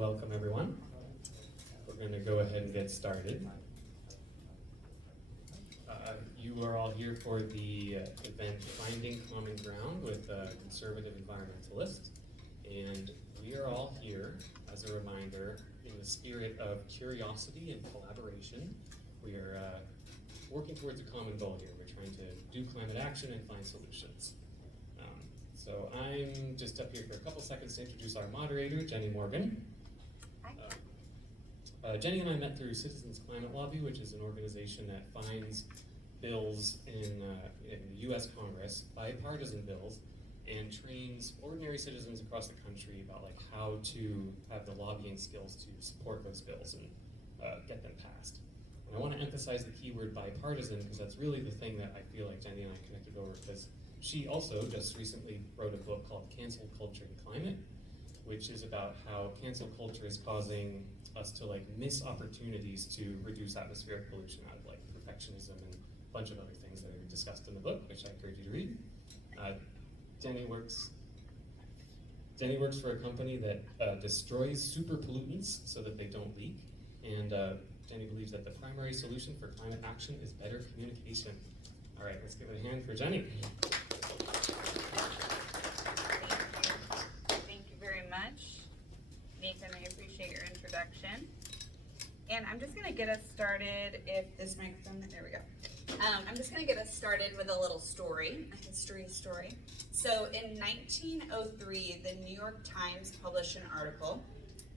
welcome everyone. We're going to go ahead and get started. You are all here for the event Finding Common Ground with a Conservative Environmentalist. And we are all here, as a reminder, in the spirit of curiosity and collaboration. We are working towards a common goal here. We're trying to do climate action and find solutions. So I'm just up here for a couple seconds to introduce our moderator, Jenny Morgan. Hi. Jenny and I met through Citizens Climate Lobby, which is an organization that finds bills in the U.S. Congress, bipartisan bills, and trains ordinary citizens across the country about like how to have the lobbying skills to support those bills and get them passed. And I want to emphasize the keyword bipartisan because that's really the thing that I feel like Jenny and I connected over, because she also just recently wrote a book called Cancel Culture and Climate, which is about how cancel culture is causing us to like miss opportunities to reduce atmospheric pollution out of like perfectionism and a bunch of other things that are discussed in the book, which I encourage you to read. Jenny works for a company that destroys super pollutants so that they don't leak, and Jenny believes that the primary solution for climate action is better communication. All right, let's give it a hand for Jenny. Thank you very much, Nathan. I appreciate your introduction. And I'm just gonna get us started, if this microphone, there we go. I'm just gonna get us started with a little story, a history story. So in 1903, the New York Times published an article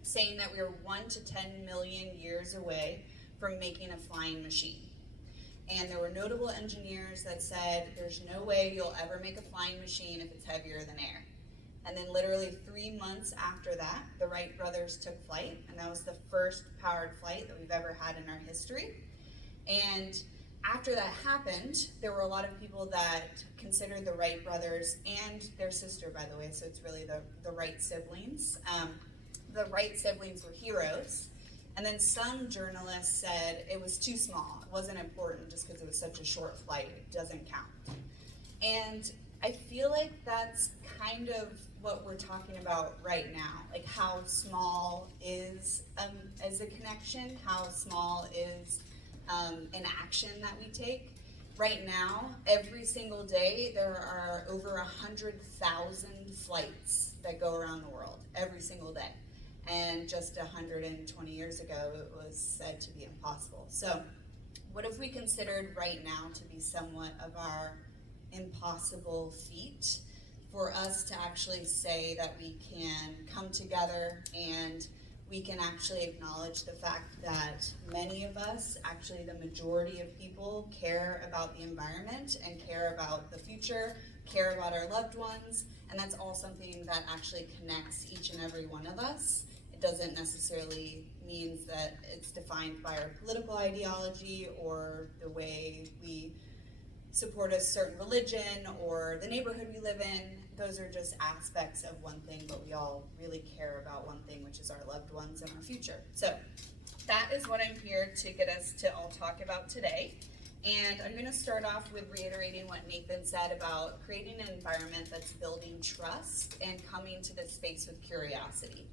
saying that we were 1 to 10 million years away from making a flying machine. And there were notable engineers that said, there's no way you'll ever make a flying machine if it's heavier than air. And then literally 3 months after that, the Wright brothers took flight, and that was the first powered flight that we've ever had in our history. And after that happened, there were a lot of people that considered the Wright brothers and their sister, by the way, so it's really the Wright siblings. The Wright siblings were heroes. And then some journalists said it was too small. It wasn't important just because it was such a short flight. It doesn't count. And I feel like that's kind of what we're talking about right now. Like how small is a connection, how small is an action that we take. Right now, every single day, there are over 100,000 flights that go around the world, every single day. And just 120 years ago, it was said to be impossible. So what if we considered right now to be somewhat of our impossible feat for us to actually say that we can come together and we can actually acknowledge the fact that many of us, actually the majority of people, care about the environment and care about the future, care about our loved ones, and that's all something that actually connects each and every one of us. It doesn't necessarily mean that it's defined by our political ideology or the way we support a certain religion or the neighborhood we live in. Those are just aspects of one thing, but we all really care about one thing, which is our loved ones and our future. So that is what I'm here to get us to all talk about today. And I'm going to start off with reiterating what Nathan said about creating an environment that's building trust and coming to this space with curiosity.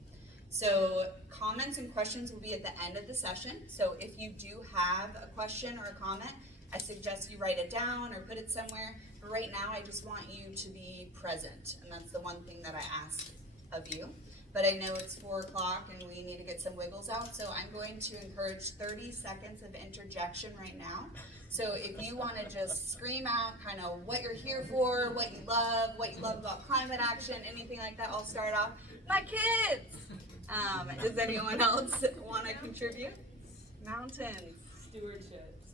So comments and questions will be at the end of the session. So if you do have a question or a comment, I suggest you write it down or put it somewhere. But right now, I just want you to be present. And that's the one thing that I ask of you. But I know it's 4 o'clock and we need to get some wiggles out. So I'm going to encourage 30 seconds of interjection right now. So if you want to just scream out kind of what you're here for, what you love about climate action, anything like that, I'll start off. My kids! Does anyone else want to contribute? Mountains.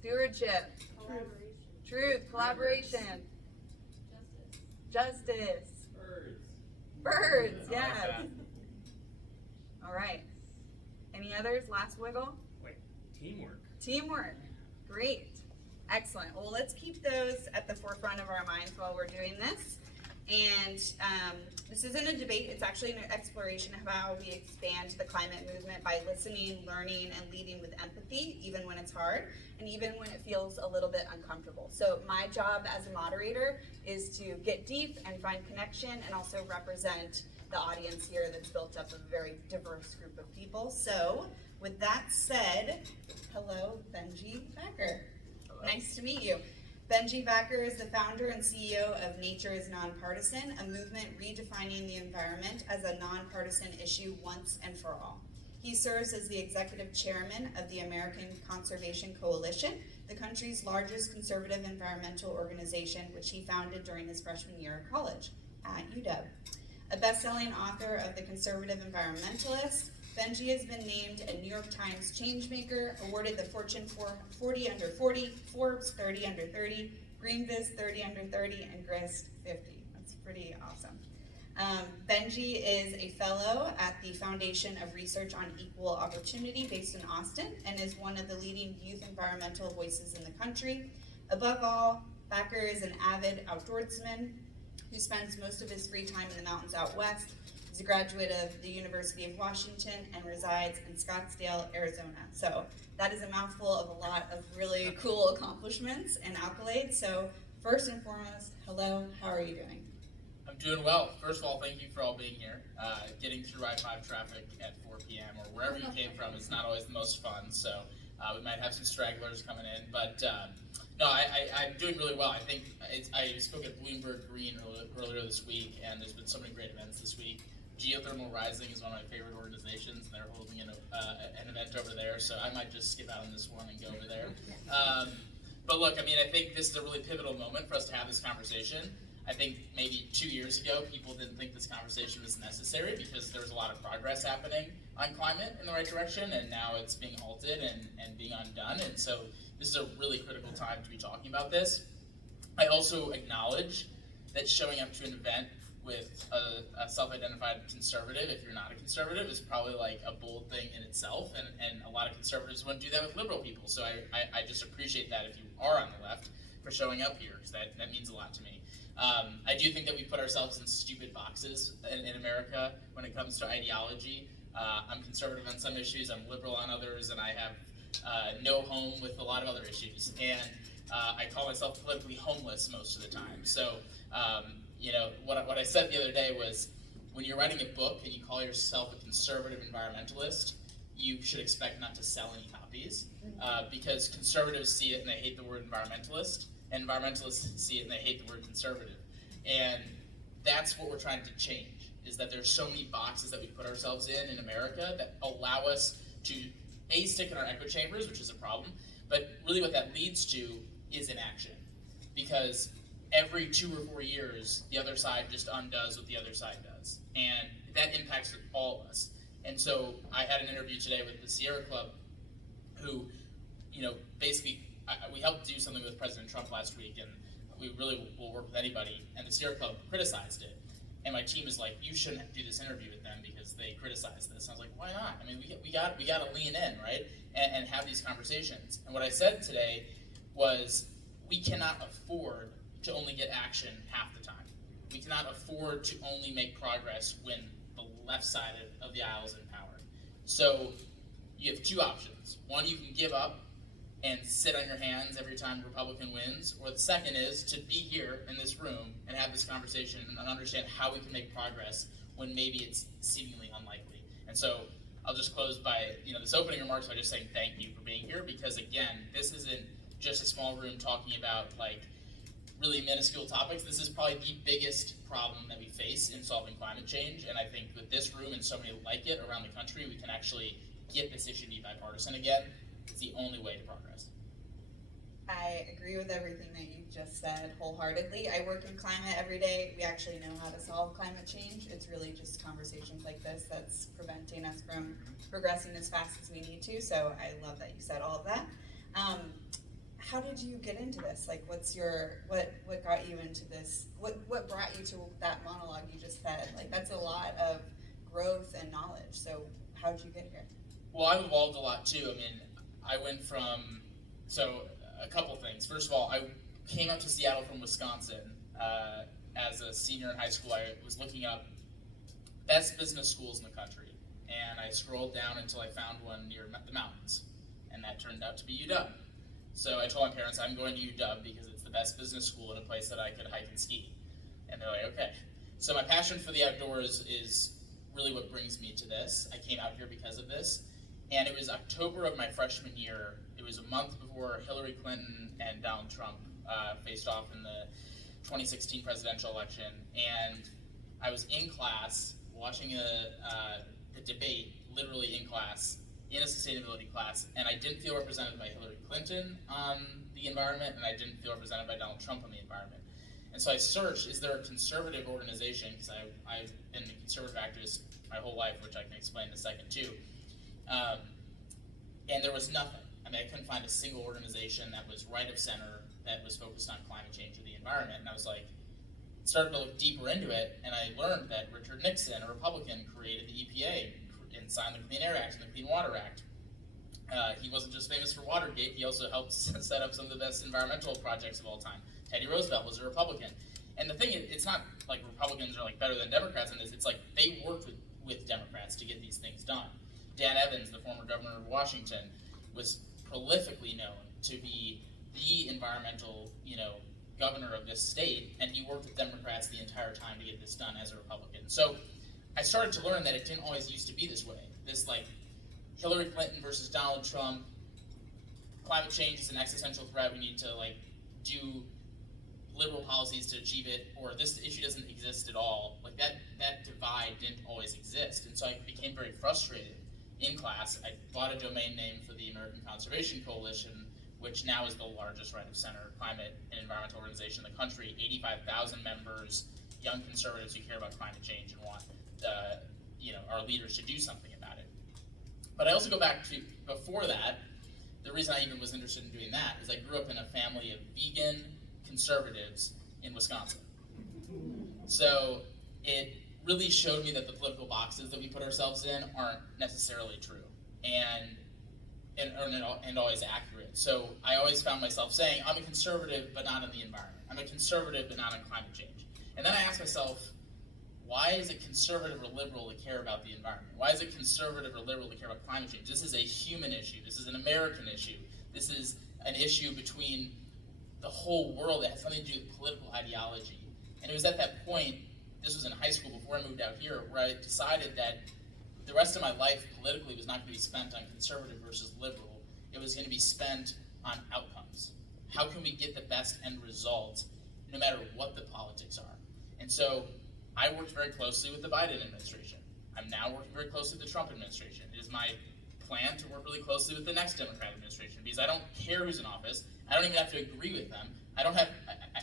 Stewardship. Truth. Collaboration. Justice. Birds. Yes. All right. Any others? Last wiggle? Wait, teamwork. Teamwork. Great. Excellent. Well, let's keep those at the forefront of our minds while we're doing this. And this isn't a debate, it's actually an exploration of how we expand the climate movement by listening, learning, and leading with empathy, even when it's hard, and even when it feels a little bit uncomfortable. So my job as a moderator is to get deep and find connection, and also represent the audience here that's built up of a very diverse group of people. So with that said, hello, Benji Backer. Hello. Nice to meet you. Benji Backer is the founder and CEO of Nature is Nonpartisan, a movement redefining the environment as a nonpartisan issue once and for all. He serves as the executive chairman of the American Conservation Coalition, the country's largest conservative environmental organization, which he founded during his freshman year of college at UW. A best-selling author of The Conservative Environmentalist, Benji has been named a New York Times Changemaker, awarded the Fortune 40 Under 40, Forbes 30 Under 30, GreenViz 30 Under 30, and GRIST 50. That's pretty awesome. Benji is a fellow at the Foundation of Research on Equal Opportunity based in Austin, and is one of the leading youth environmental voices in the country. Above all, Backer is an avid outdoorsman who spends most of his free time in the mountains out west. He's a graduate of the University of Washington and resides in Scottsdale, Arizona. So that is a mouthful of a lot of really cool accomplishments and accolades. So first and foremost, hello, how are you doing? I'm doing well. First of all, thank you for all being here. Getting through I-5 traffic at 4 p.m. or wherever you came from is not always the most fun. So we might have some stragglers coming in, but no, I'm doing really well. I think I spoke at Bloomberg Green earlier this week, and there's been so many great events this week. Geothermal Rising is one of my favorite organizations, and they're holding an event over there, so I might just skip out on this one and go over there. But look, I mean, I think this is a really pivotal moment for us to have this conversation. I think maybe 2 years ago, people didn't think this conversation was necessary because there was a lot of progress happening on climate in the right direction, and now it's being halted and being undone, and so this is a really critical time to be talking about this. I also acknowledge that showing up to an event with a self-identified conservative, if you're not a conservative, is probably like a bold thing in itself, and a lot of conservatives wouldn't do that with liberal people, so I just appreciate that if you are on the left for showing up here, because that means a lot to me. I do think that we put ourselves in stupid boxes in America when it comes to ideology. I'm conservative on some issues, I'm liberal on others, and I have no home with a lot of other issues, and I call myself politically homeless most of the time. So you know, what I said the other day was, when you're writing a book and you call yourself a conservative environmentalist, you should expect not to sell any copies, because conservatives see it and they hate the word environmentalist, and environmentalists see it and they hate the word conservative. And that's what we're trying to change, is that there's so many boxes that we put ourselves in America that allow us to, A, stick in our echo chambers, which is a problem, but really what that leads to is inaction. Because every 2 or 4 years, the other side just undoes what the other side does. And that impacts all of us. And so I had an interview today with the Sierra Club, who, you know, basically, we helped do something with President Trump last week, and we really will work with anybody, and the Sierra Club criticized it. And my team is like, you shouldn't do this interview with them because they criticized this. And I was like, why not? I mean, we got to lean in, right, and have these conversations. And what I said today was, we cannot afford to only get action half the time. We cannot afford to only make progress when the left side of the aisle is in power. So you have two options. One, you can give up and sit on your hands every time Republican wins, or the second is to be here in this room and have this conversation and understand how we can make progress when maybe it's seemingly unlikely. And so I'll just close by, this opening remarks by just saying thank you for being here, because again, this isn't just a small room talking about like really minuscule topics. This is probably the biggest problem that we face in solving climate change, and I think with this room and so many like it around the country, we can actually get this issue to be bipartisan again. It's the only way to progress. I agree with everything that you just said wholeheartedly. I work in climate every day. We actually know how to solve climate change. It's really just conversations like this that's preventing us from progressing as fast as we need to. So I love that you said all of that. How did you get into this? Like, what got you into this? What brought you to that monologue you just said? Like, that's a lot of growth and knowledge. So how did you get here? Well, I've evolved a lot too. I mean, I went from, a couple things. First of all, I came up to Seattle from Wisconsin as a senior in high school, I was looking up best business schools in the country, and I scrolled down until I found one near the mountains, and that turned out to be UW. So I told my parents I'm going to UW because it's the best business school in a place that I could hike and ski. And they're like, okay. So my passion for the outdoors is really what brings me to this. I came out here because of this. And it was October of my freshman year. It was a month before Hillary Clinton and Donald Trump faced off in the 2016 presidential election. And I was in class watching a debate, literally in class, in a sustainability class, and I didn't feel represented by Hillary Clinton on the environment, and I didn't feel represented by Donald Trump on the environment. And so I searched, is there a conservative organization, because I've been a conservative activist my whole life, which I can explain in a second too, and there was nothing. I mean, I couldn't find a single organization that was right of center, that was focused on climate change or the environment, and I was like, started to look deeper into it, and I learned that Richard Nixon, a Republican, created the EPA and signed the Clean Air Act and the Clean Water Act. He wasn't just famous for Watergate, he also helped set up some of the best environmental projects of all time. Teddy Roosevelt was a Republican. And the thing is, it's not like Republicans are like better than Democrats in this, it's like they worked with Democrats to get these things done. Dan Evans, the former governor of Washington, was prolifically known to be the environmental, governor of this state, and he worked with Democrats the entire time to get this done as a Republican. So I started to learn that it didn't always used to be this way. This like Hillary Clinton versus Donald Trump, climate change is an existential threat, we need to like do liberal policies to achieve it, or this issue doesn't exist at all. Like that divide didn't always exist. And so I became very frustrated in class. I bought a domain name for the American Conservation Coalition, which now is the largest right-of-center climate and environmental organization in the country, 85,000 members, young conservatives who care about climate change and want our leaders to do something about it. But I also go back to before that, the reason I even was interested in doing that is I grew up in a family of vegan conservatives in Wisconsin. So it really showed me that the political boxes that we put ourselves in aren't necessarily true and always accurate. So I always found myself saying, I'm a conservative, but not on the environment. I'm a conservative, but not on climate change. And then I asked myself, why is it conservative or liberal to care about the environment? Why is it conservative or liberal to care about climate change? This is a human issue. This is an American issue. This is an issue between the whole world that has nothing to do with political ideology. And it was at that point, this was in high school before I moved out here, where I decided that the rest of my life politically was not going to be spent on conservative versus liberal. It was going to be spent on outcomes. How can we get the best end result no matter what the politics are? And so I worked very closely with the Biden administration. I'm now working very closely with the Trump administration. It is my plan to work really closely with the next Democratic administration because I don't care who's in office. I don't even have to agree with them. I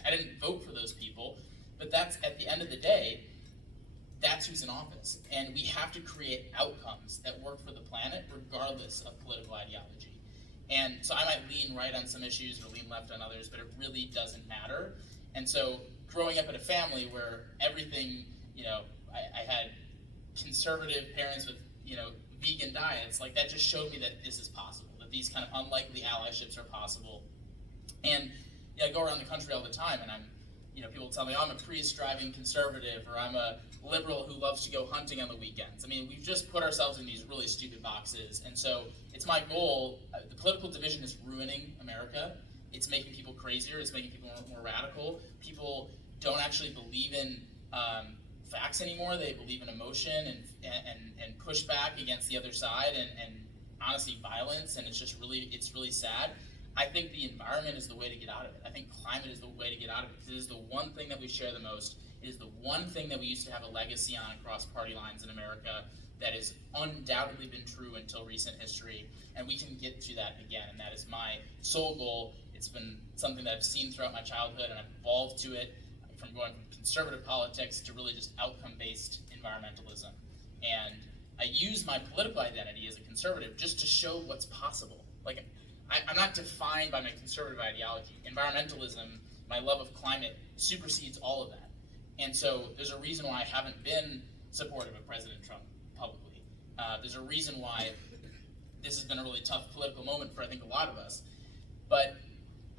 didn't vote for those people, but that's at the end of the day, that's who's in office. And we have to create outcomes that work for the planet regardless of political ideology. And so I might lean right on some issues or lean left on others, but it really doesn't matter. And so growing up in a family where everything, I had conservative parents with, vegan diets, like that just showed me that this is possible, that these kind of unlikely allyships are possible. And I go around the country all the time and people tell me, oh, I'm a Prius-driving conservative, or I'm a liberal who loves to go hunting on the weekends. I mean, we've just put ourselves in these really stupid boxes. And so it's my goal, the political division is ruining America. It's making people crazier, it's making people more radical. People don't actually believe in facts anymore. They believe in emotion and push back against the other side and honestly violence, and it's really sad. I think the environment is the way to get out of it. I think climate is the way to get out of it because it is the one thing that we share the most. It is the one thing that we used to have a legacy on across party lines in America that has undoubtedly been true until recent history, and we can get to that again, and that is my sole goal. It's been something that I've seen throughout my childhood, and I've evolved to it from going from conservative politics to really just outcome-based environmentalism. And I use my political identity as a conservative just to show what's possible. Like, I'm not defined by my conservative ideology. Environmentalism, my love of climate, supersedes all of that. And so there's a reason why I haven't been supportive of President Trump publicly. There's a reason why this has been a really tough political moment for, I think, a lot of us. But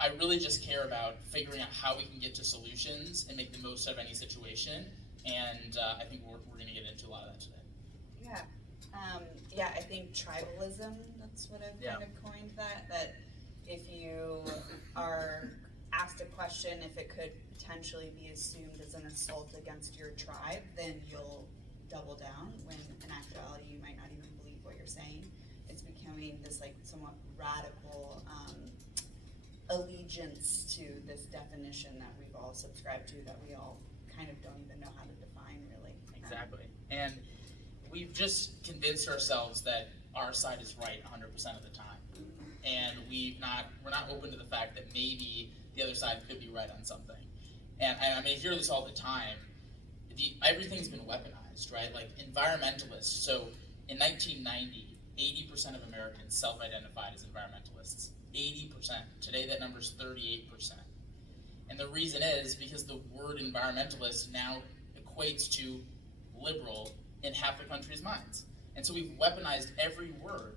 I really just care about figuring out how we can get to solutions and make the most out of any situation. And I think we're going to get into a lot of that today. Yeah. Yeah, I think tribalism, that's what I've kind of coined that if you are asked a question, if it could potentially be assumed as an assault against your tribe, then you'll double down, when in actuality you might not even believe what you're saying. It's becoming this like somewhat radical allegiance to this definition that we've all subscribed to, that we all kind of don't even know how to define, really. Exactly. And we've just convinced ourselves that our side is right 100% of the time. And we're not open to the fact that maybe the other side could be right on something. And I mean, I hear this all the time. Everything's been weaponized, right? Like environmentalists. So in 1990, 80% of Americans self-identified as environmentalists. 80%. Today that number's 38%. And the reason is because the word environmentalist now equates to liberal in half the country's minds. And so we've weaponized every word,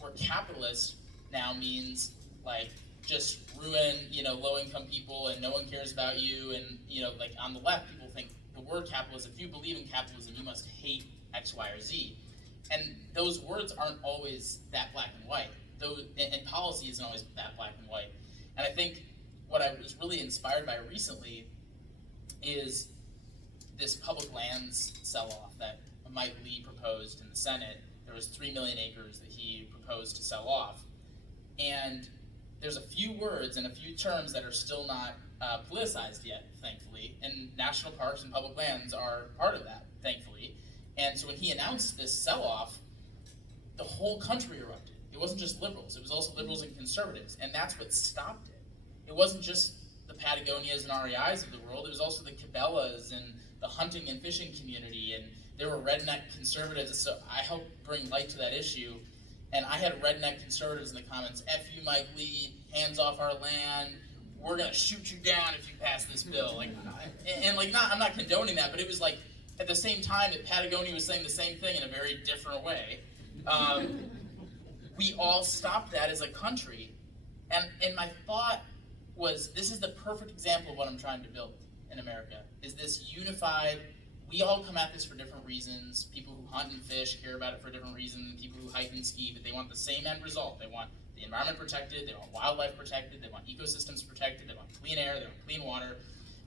where capitalist now means like just ruin, low-income people and no one cares about you. And, like on the left, people think the word capitalist, if you believe in capitalism, you must hate X, Y, or Z. And those words aren't always that black and white. And policy isn't always that black and white. And I think what I was really inspired by recently is this public lands sell-off that Mike Lee proposed in the Senate. There was 3 million acres that he proposed to sell off. And there's a few words and a few terms that are still not politicized yet, thankfully. And national parks and public lands are part of that, thankfully. And so when he announced this sell-off, the whole country erupted. It wasn't just liberals, it was also liberals and conservatives, and that's what stopped it. It wasn't just the Patagonias and REIs of the world, it was also the Cabela's and the hunting and fishing community, and there were redneck conservatives. So I helped bring light to that issue, and I had redneck conservatives in the comments, F you Mike Lee, hands off our land, we're gonna shoot you down if you pass this bill. I'm not condoning that, but it was like, at the same time that Patagonia was saying the same thing in a very different way. We all stopped that as a country, and my thought was, this is the perfect example of what I'm trying to build in America, is this unified, we all come at this for different reasons. People who hunt and fish care about it for a different reason than people who hike and ski, but they want the same end result. They want the environment protected, they want wildlife protected, they want ecosystems protected, they want clean air, they want clean water.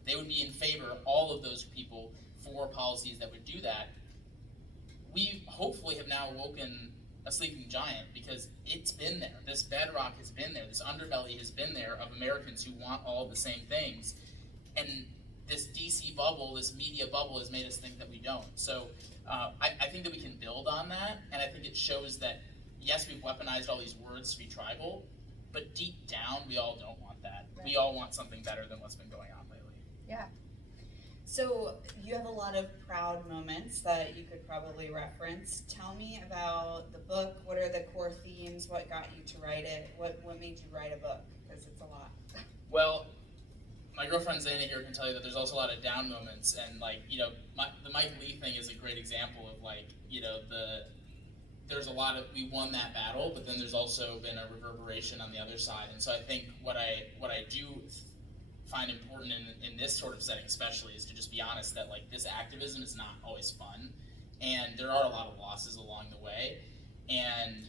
They would be in favor, all of those people, for policies that would do that. We hopefully have now awoken a sleeping giant, because it's been there. This bedrock has been there. This underbelly has been there of Americans who want all the same things. And this DC bubble, this media bubble, has made us think that we don't. So I think that we can build on that, and I think it shows that, yes, we've weaponized all these words to be tribal, but deep down, we all don't want that. Right. We all want something better than what's been going on lately. Yeah. So you have a lot of proud moments that you could probably reference. Tell me about the book. What are the core themes? What got you to write it? What made you write a book? Because it's a lot. Well, my girlfriend Zana here can tell you that there's also a lot of down moments, and the Mike Lee thing is a great example of there's a lot of, we won that battle, but then there's also been a reverberation on the other side. And so I think what I do find important in this sort of setting especially is to just be honest that this activism is not always fun, and there are a lot of losses along the way. And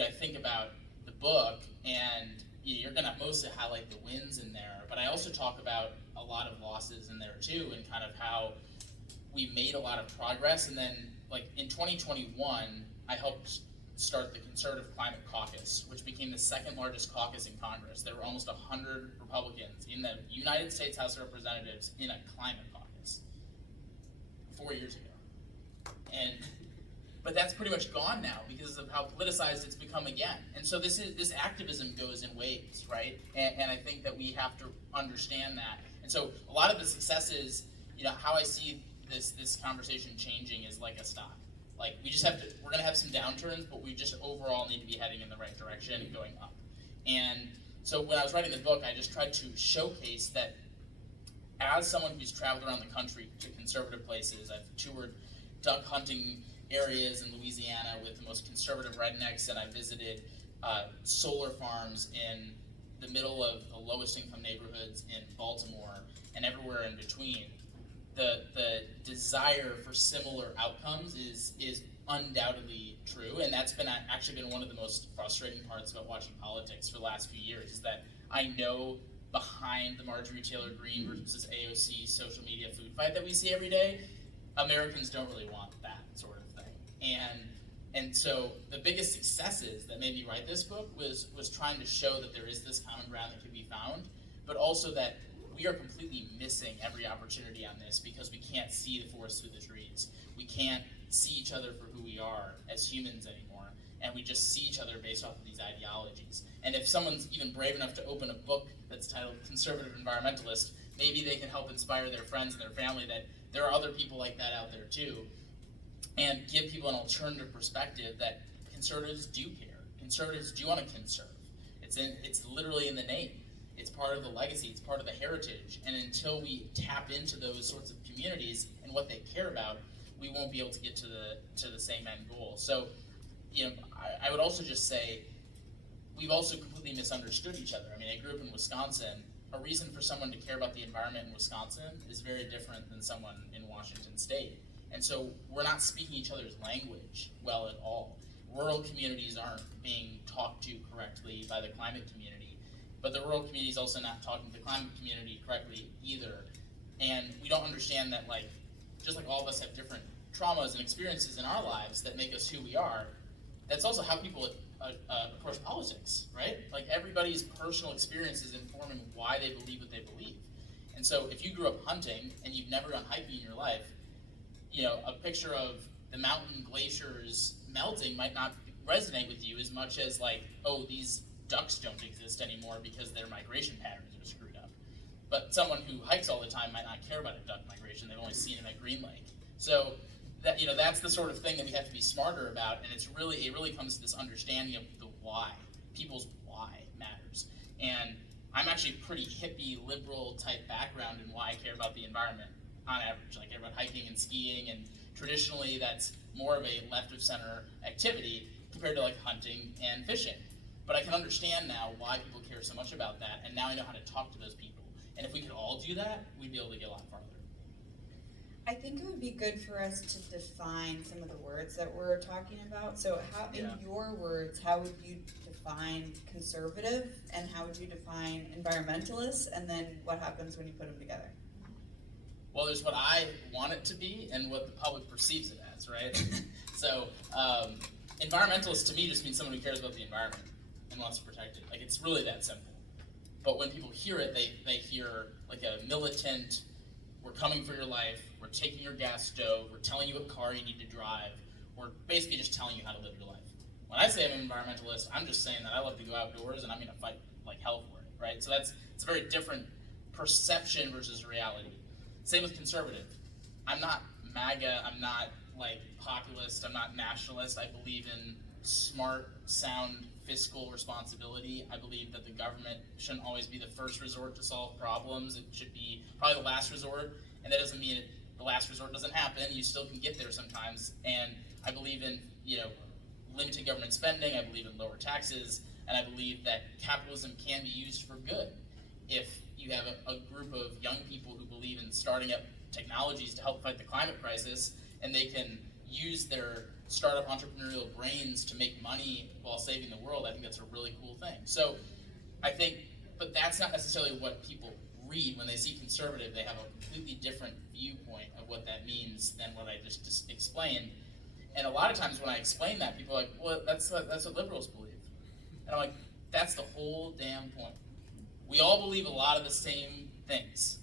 I think about the book, and you're going to mostly highlight the wins in there, but I also talk about a lot of losses in there too, and kind of how we made a lot of progress. And then in 2021 I helped start the Conservative Climate Caucus, which became the second largest caucus in Congress. There were almost 100 Republicans in the United States House of Representatives in a climate caucus 4 years ago. But that's pretty much gone now because of how politicized it's become again. And so this activism goes in waves, right? And I think that we have to understand that. And so a lot of the successes, how I see this conversation changing is like a stock. We're going to have some downturns, but we just overall need to be heading in the right direction and going up. And so when I was writing the book, I just tried to showcase that as someone who's traveled around the country to conservative places, I've toured duck hunting areas in Louisiana with the most conservative rednecks, and I visited solar farms in the middle of the lowest income neighborhoods in Baltimore and everywhere in between, the desire for similar outcomes is undoubtedly true, and that's actually been one of the most frustrating parts about watching politics for the last few years, is that I know behind the Marjorie Taylor Greene versus AOC social media food fight that we see every day, Americans don't really want that sort of thing. And so the biggest successes that made me write this book was trying to show that there is this common ground that can be found, but also that we are completely missing every opportunity on this because we can't see the forest through the trees. We can't see each other for who we are as humans anymore, and we just see each other based off of these ideologies. And if someone's even brave enough to open a book that's titled Conservative Environmentalist, maybe they can help inspire their friends and their family that there are other people like that out there too, and give people an alternative perspective that conservatives do care. Conservatives do want to conserve. It's literally in the name. It's part of the legacy, it's part of the heritage, and until we tap into those sorts of communities and what they care about, we won't be able to get to the same end goal. So, I would also just say, we've also completely misunderstood each other. I mean, I grew up in Wisconsin. A reason for someone to care about the environment in Wisconsin is very different than someone in Washington State. And so we're not speaking each other's language well at all. Rural communities aren't being talked to correctly by the climate community, but the rural community is also not talking to the climate community correctly either. And we don't understand that, just like all of us have different traumas and experiences in our lives that make us who we are, that's also how people approach politics, right? Like, everybody's personal experience is informing why they believe what they believe. And so if you grew up hunting and you've never gone hiking in your life, a picture of the mountain glaciers melting might not resonate with you as much as these ducks don't exist anymore because their migration patterns are screwed up. But someone who hikes all the time might not care about a duck migration. They've only seen them at Green Lake. So that's the sort of thing that we have to be smarter about, and it really comes to this understanding of the why. People's why matters. And I'm actually a pretty hippie, liberal type background in why I care about the environment on average. I care about hiking and skiing, and traditionally that's more of a left of center activity compared to hunting and fishing. But I can understand now why people care so much about that, and now I know how to talk to those people. And if we could all do that, we'd be able to get a lot farther. I think it would be good for us to define some of the words that we're talking about. So in your words, how would you define conservative, and how would you define environmentalist, and then what happens when you put them together? Well, there's what I want it to be and what the public perceives it as, right? So environmentalist to me just means someone who cares about the environment and wants to protect it. It's really that simple. But when people hear it, they hear a militant, we're coming for your life, we're taking your gas stove, we're telling you what car you need to drive, we're basically just telling you how to live your life. When I say I'm an environmentalist, I'm just saying that I love to go outdoors and I'm going to fight like hell for it, right? So it's a very different perception versus reality. Same with conservative. I'm not MAGA, I'm not populist, I'm not nationalist. I believe in smart, sound fiscal responsibility. I believe that the government shouldn't always be the first resort to solve problems. It should be probably the last resort, and that doesn't mean the last resort doesn't happen. You still can get there sometimes, and I believe in limited government spending. I believe in lower taxes, and I believe that capitalism can be used for good. If you have a group of young people who believe in starting up technologies to help fight the climate crisis, and they can use their startup entrepreneurial brains to make money while saving the world, I think that's a really cool thing. So I think, but that's not necessarily what people read when they see conservative. They have a completely different viewpoint of what that means than what I just explained. And a lot of times when I explain that, people are like, well, that's what liberals believe. And I'm like, that's the whole damn point. We all believe a lot of the same things,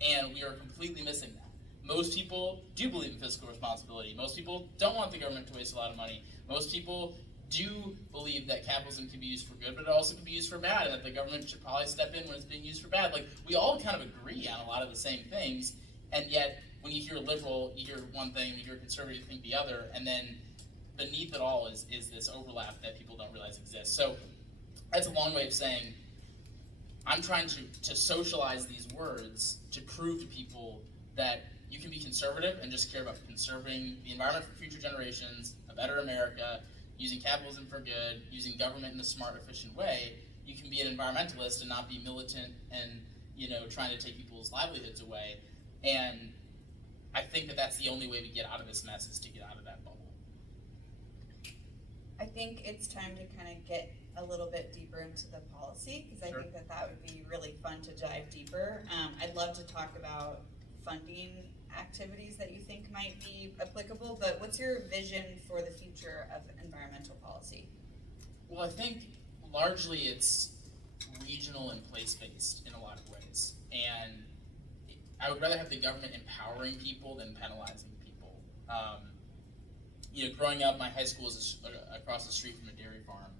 and we are completely missing that. Most people do believe in fiscal responsibility. Most people don't want the government to waste a lot of money. Most people do believe that capitalism can be used for good, but it also can be used for bad, and that the government should probably step in when it's being used for bad. We all kind of agree on a lot of the same things, and yet when you hear liberal, you hear one thing, and you hear conservative, you think the other, and then beneath it all is this overlap that people don't realize exists. So that's a long way of saying I'm trying to socialize these words to prove to people that you can be conservative and just care about conserving the environment for future generations, a better America, using capitalism for good, using government in a smart, efficient way, you can be an environmentalist and not be militant and, you know, trying to take people's livelihoods away. And I think that that's the only way we get out of this mess, is to get out of that bubble. I think it's time to kind of get a little bit deeper into the policy, because I Sure. think that that would be really fun to dive deeper. I'd love to talk about funding activities that you think might be applicable, but what's your vision for the future of environmental policy? Well, I think largely it's regional and place-based in a lot of ways. And I would rather have the government empowering people than penalizing people. You know, growing up, my high school is across the street from a dairy farm.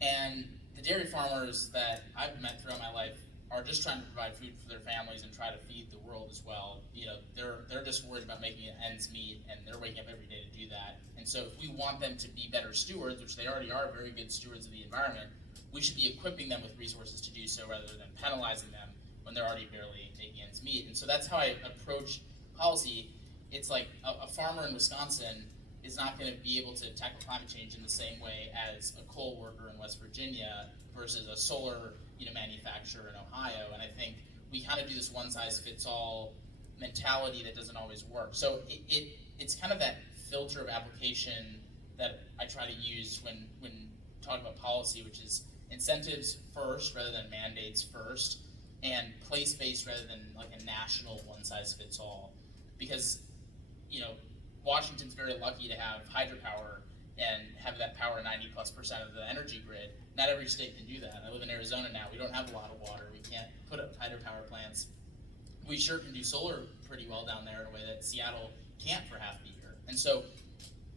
And the dairy farmers that I've met throughout my life are just trying to provide food for their families and try to feed the world as well. You know, they're just worried about making ends meet, and they're waking up every day to do that. And so if we want them to be better stewards, which they already are very good stewards of the environment, we should be equipping them with resources to do so rather than penalizing them when they're already barely making ends meet. And so that's how I approach policy. It's like a farmer in Wisconsin is not going to be able to tackle climate change in the same way as a coal worker in West Virginia versus a solar, you know, manufacturer in Ohio. And I think we kind of do this one-size-fits-all mentality that doesn't always work. So it's kind of that filter of application that I try to use when talking about policy, which is incentives first rather than mandates first, and place-based rather than like a national one-size-fits-all. Because, you know, Washington's very lucky to have hydropower and have that power 90+% of the energy grid. Not every state can do that. I live in Arizona now. We don't have a lot of water. We can't put up hydropower plants. We sure can do solar pretty well down there in a way that Seattle can't for half the year. And so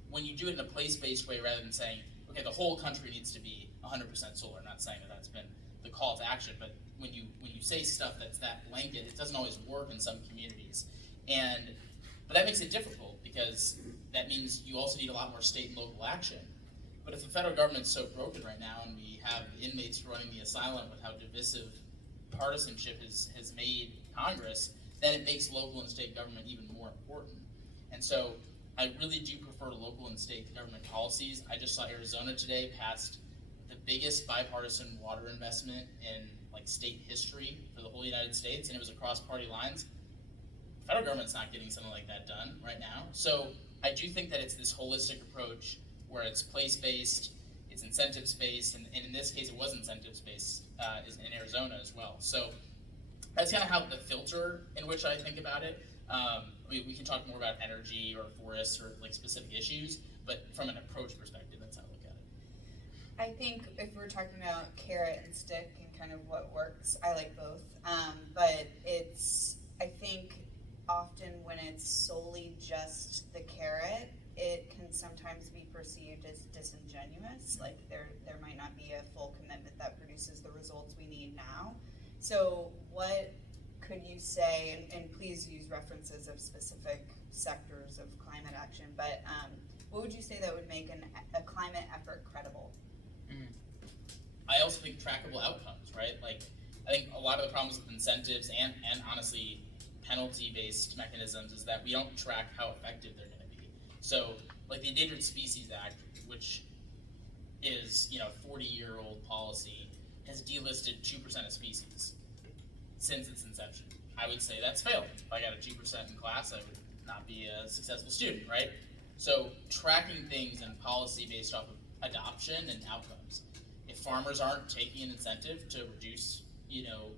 when you do it in a place-based way rather than saying, okay, the whole country needs to be 100% solar, I'm not saying that that's been the call to action, but when you say stuff that's that blanket, it doesn't always work in some communities. But that makes it difficult, because that means you also need a lot more state and local action. But if the federal government's so broken right now, and we have inmates running the asylum with how divisive partisanship has made Congress, then it makes local and state government even more important. And so I really do prefer local and state government policies. I just saw Arizona today passed the biggest bipartisan water investment in like state history for the whole United States, and it was across party lines. The federal government's not getting something like that done right now. So I do think that it's this holistic approach where it's place-based, it's incentives-based, and in this case it was incentives-based in Arizona as well. So that's kind of how the filter in which I think about it. We can talk more about energy or forests or like specific issues, but from an approach perspective, that's how I look at it. I think if we're talking about carrot and stick and kind of what works, I like both. But I think often when it's solely just the carrot, it can sometimes be perceived as disingenuous, like there might not be a full commitment that produces the results we need now. So what could you say, and please use references of specific sectors of climate action, but what would you say that would make a climate effort credible? I also think trackable outcomes, right? Like, I think a lot of the problems with incentives and honestly penalty-based mechanisms is that we don't track how effective they're going to be. So, like the Endangered Species Act, which is, you know, a 40-year-old policy, has delisted 2% of species since its inception. I would say that's failed. If I got a 2% in class, I would not be a successful student, right? So tracking things and policy based off of adoption and outcomes. If farmers aren't taking an incentive to reduce, you know,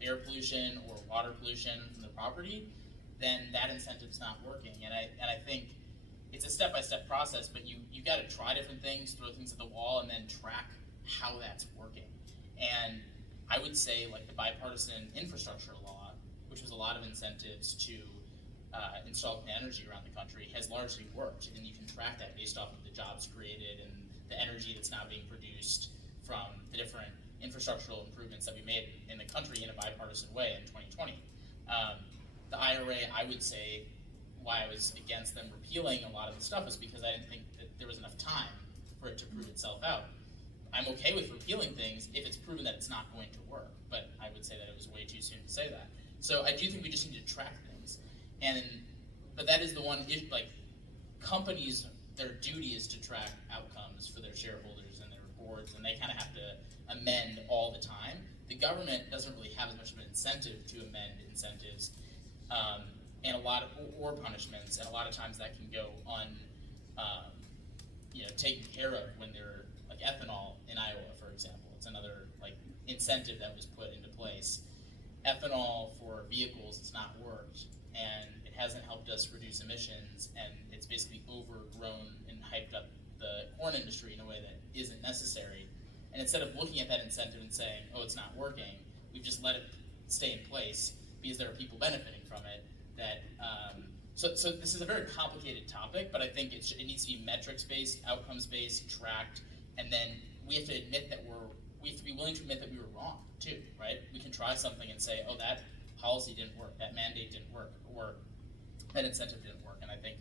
air pollution or water pollution from the property, then that incentive's not working. And I think it's a step-by-step process, but you got to try different things, throw things at the wall, and then track how that's working. And I would say like the bipartisan infrastructure law, which was a lot of incentives to install clean energy around the country, has largely worked, and you can track that based off of the jobs created and the energy that's now being produced from the different infrastructural improvements that we made in the country in a bipartisan way in 2020. The IRA, I would say, why I was against them repealing a lot of the stuff was because I didn't think that there was enough time for it to prove itself out. I'm okay with repealing things if it's proven that it's not going to work, but I would say that it was way too soon to say that. So I do think we just need to track things, but that is the one, like companies, their duty is to track outcomes for their shareholders and their boards, and they kind of have to amend all the time. The government doesn't really have as much of an incentive to amend incentives, and or punishments, and a lot of times that can go taken care of when they're like ethanol in Iowa, for example. It's another like incentive that was put into place. Ethanol for vehicles has not worked, and it hasn't helped us reduce emissions, and it's basically overgrown and hyped up the corn industry in a way that isn't necessary. And instead of looking at that incentive and saying, oh, it's not working, we've just let it stay in place because there are people benefiting from it. So this is a very complicated topic, but I think it needs to be metrics-based, outcomes-based, tracked, and then we have to admit that we have to be willing to admit that we were wrong too, right? We can try something and say, oh, that policy didn't work, that mandate didn't work, or that incentive didn't work, and I think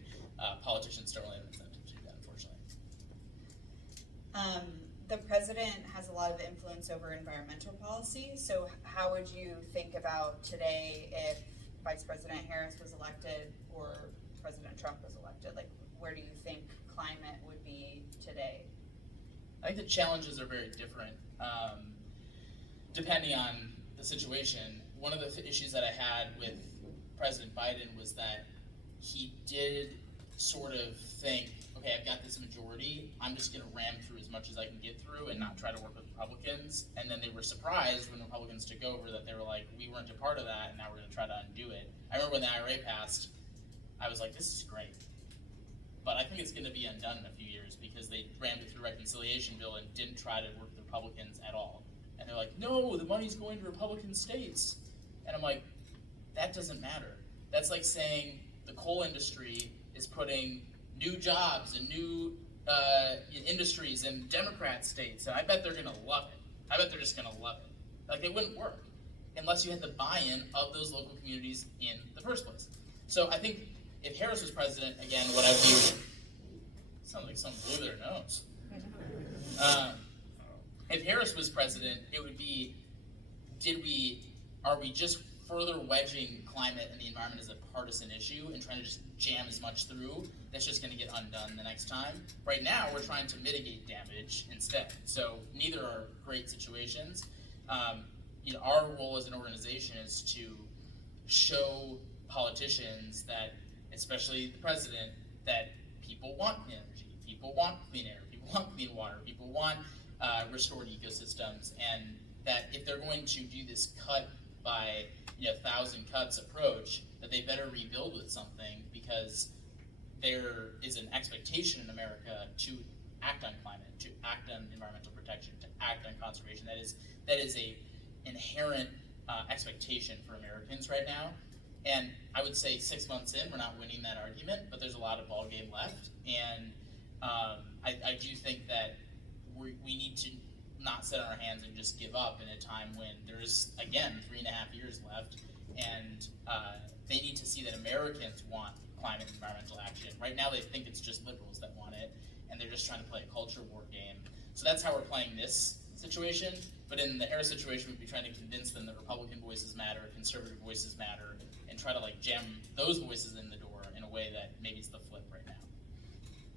politicians don't really have an incentive to do that, unfortunately. The president has a lot of influence over environmental policy, so how would you think about today if Vice President Harris was elected or President Trump was elected? Like, where do you think climate would be today? I think the challenges are very different depending on the situation. One of the issues that I had with President Biden was that he did sort of think, okay, I've got this majority, I'm just going to ram through as much as I can get through and not try to work with Republicans. And then they were surprised when Republicans took over that they were like, we weren't a part of that, and now we're going to try to undo it. I remember when the IRA passed, I was like, this is great. But I think it's going to be undone in a few years because they rammed it through a reconciliation bill and didn't try to work with Republicans at all. And they're like, no, the money's going to Republican states. And I'm like, that doesn't matter. That's like saying the coal industry is putting new jobs and new industries in Democrat states, and I bet they're gonna love it. I bet they're just gonna love it. Like, it wouldn't work unless you had the buy-in of those local communities in the first place. So I think if Harris was president, again, what I view, sounds like someone blew their nose. If Harris was president, it would be, are we just further wedging climate and the environment as a partisan issue and trying to just jam as much through that's just going to get undone the next time? Right now, we're trying to mitigate damage instead. So neither are great situations. Our role as an organization is to show politicians that, especially the president, that people want clean energy, people want clean air, people want clean water, people want restored ecosystems, and that if they're going to do this cut by 1,000 cuts approach, that they better rebuild with something, because there is an expectation in America to act on climate, to act on environmental protection, to act on conservation. That is a inherent expectation for Americans right now. And I would say 6 months in, we're not winning that argument, but there's a lot of ball game left. And I do think that we need to not sit on our hands and just give up in a time when there's, again, 3.5 years left, and they need to see that Americans want climate and environmental action. Right now they think it's just liberals that want it, and they're just trying to play a culture war game. So that's how we're playing this situation. But in the Harris situation, we'd be trying to convince them that Republican voices matter, conservative voices matter, and try to jam those voices in the door in a way that maybe it's the flip right now.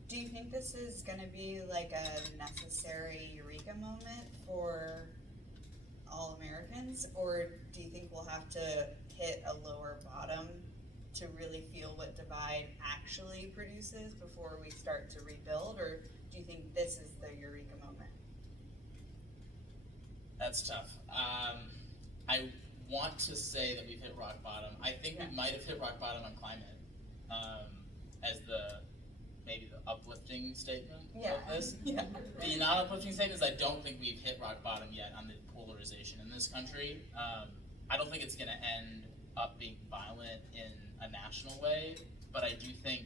Do you think this is going to be like a necessary eureka moment for all Americans, or do you think we'll have to hit a lower bottom to really feel what divide actually produces before we start to rebuild, or do you think this is the eureka moment? That's tough. I want to say that we've hit rock bottom. I think we might have hit rock bottom on climate as maybe the uplifting statement of this. Yeah. The non-uplifting statement is I don't think we've hit rock bottom yet on the polarization in this country. I don't think it's going to end up being violent in a national way, but I do think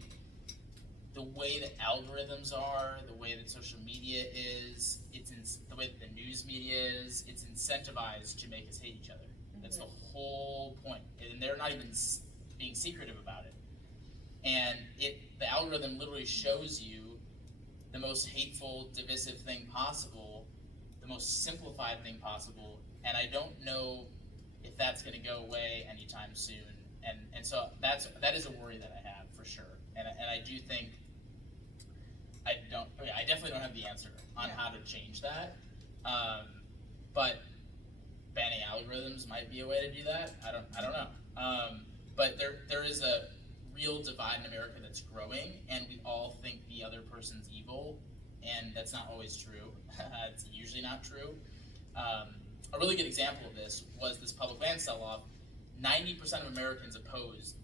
the way that algorithms are, the way that social media is, the way that the news media is, it's incentivized to make us hate each other. That's the whole point, and they're not even being secretive about it. And the algorithm literally shows you the most hateful, divisive thing possible, the most simplified thing possible, and I don't know if that's going to go away anytime soon. And so that is a worry that I have for sure. And I do think I definitely don't have the answer on Yeah. how to change that. But banning algorithms might be a way to do that. I don't know. But there is a real divide in America that's growing, and we all think the other person's evil, and that's not always true. It's usually not true. A really good example of this was this public land sell-off. 90% of Americans opposed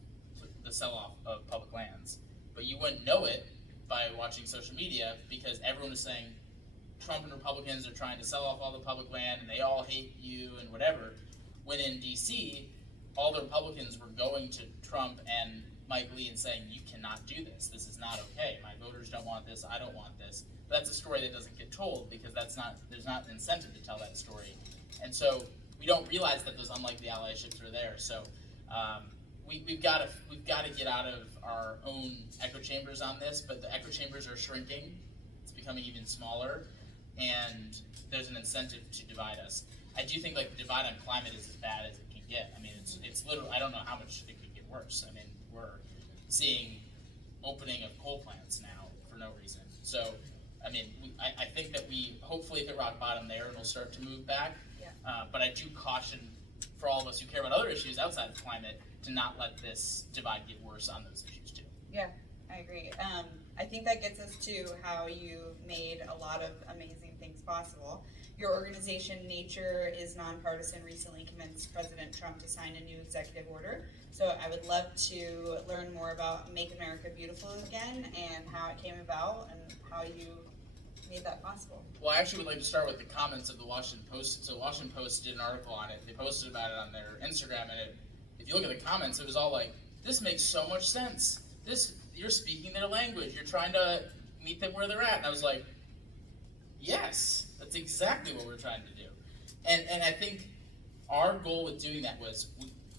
the sell-off of public lands, but you wouldn't know it by watching social media because everyone was saying Trump and Republicans are trying to sell off all the public land and they all hate you and whatever. When in DC, all the Republicans were going to Trump and Mike Lee and saying, you cannot do this. This is not okay. My voters don't want this. I don't want this. But that's a story that doesn't get told because there's not an incentive to tell that story. And so we don't realize that those unlikely allyships are there. So we've got to get out of our own echo chambers on this, but the echo chambers are shrinking. It's becoming even smaller, and there's an incentive to divide us. I do think like the divide on climate is as bad as it can get. I mean, it's literally, I don't know how much it could get worse. I mean, we're seeing opening of coal plants now for no reason. So, I mean, I think that we hopefully hit rock bottom there and we'll start to move back. Yeah. But I do caution for all of us who care about other issues outside of climate to not let this divide get worse on those issues too. Yeah, I agree. I think that gets us to how you made a lot of amazing things possible. Your organization, Nature is Nonpartisan, recently convinced President Trump to sign a new executive order. So I would love to learn more about Make America Beautiful Again and how it came about and how you made that possible. Well, I actually would like to start with the comments of the Washington Post. So Washington Post did an article on it. They posted about it on their Instagram, and if you look at the comments, it was all like, this makes so much sense. You're speaking their language. You're trying to meet them where they're at. And I was like, yes, that's exactly what we're trying to do. And I think our goal with doing that was,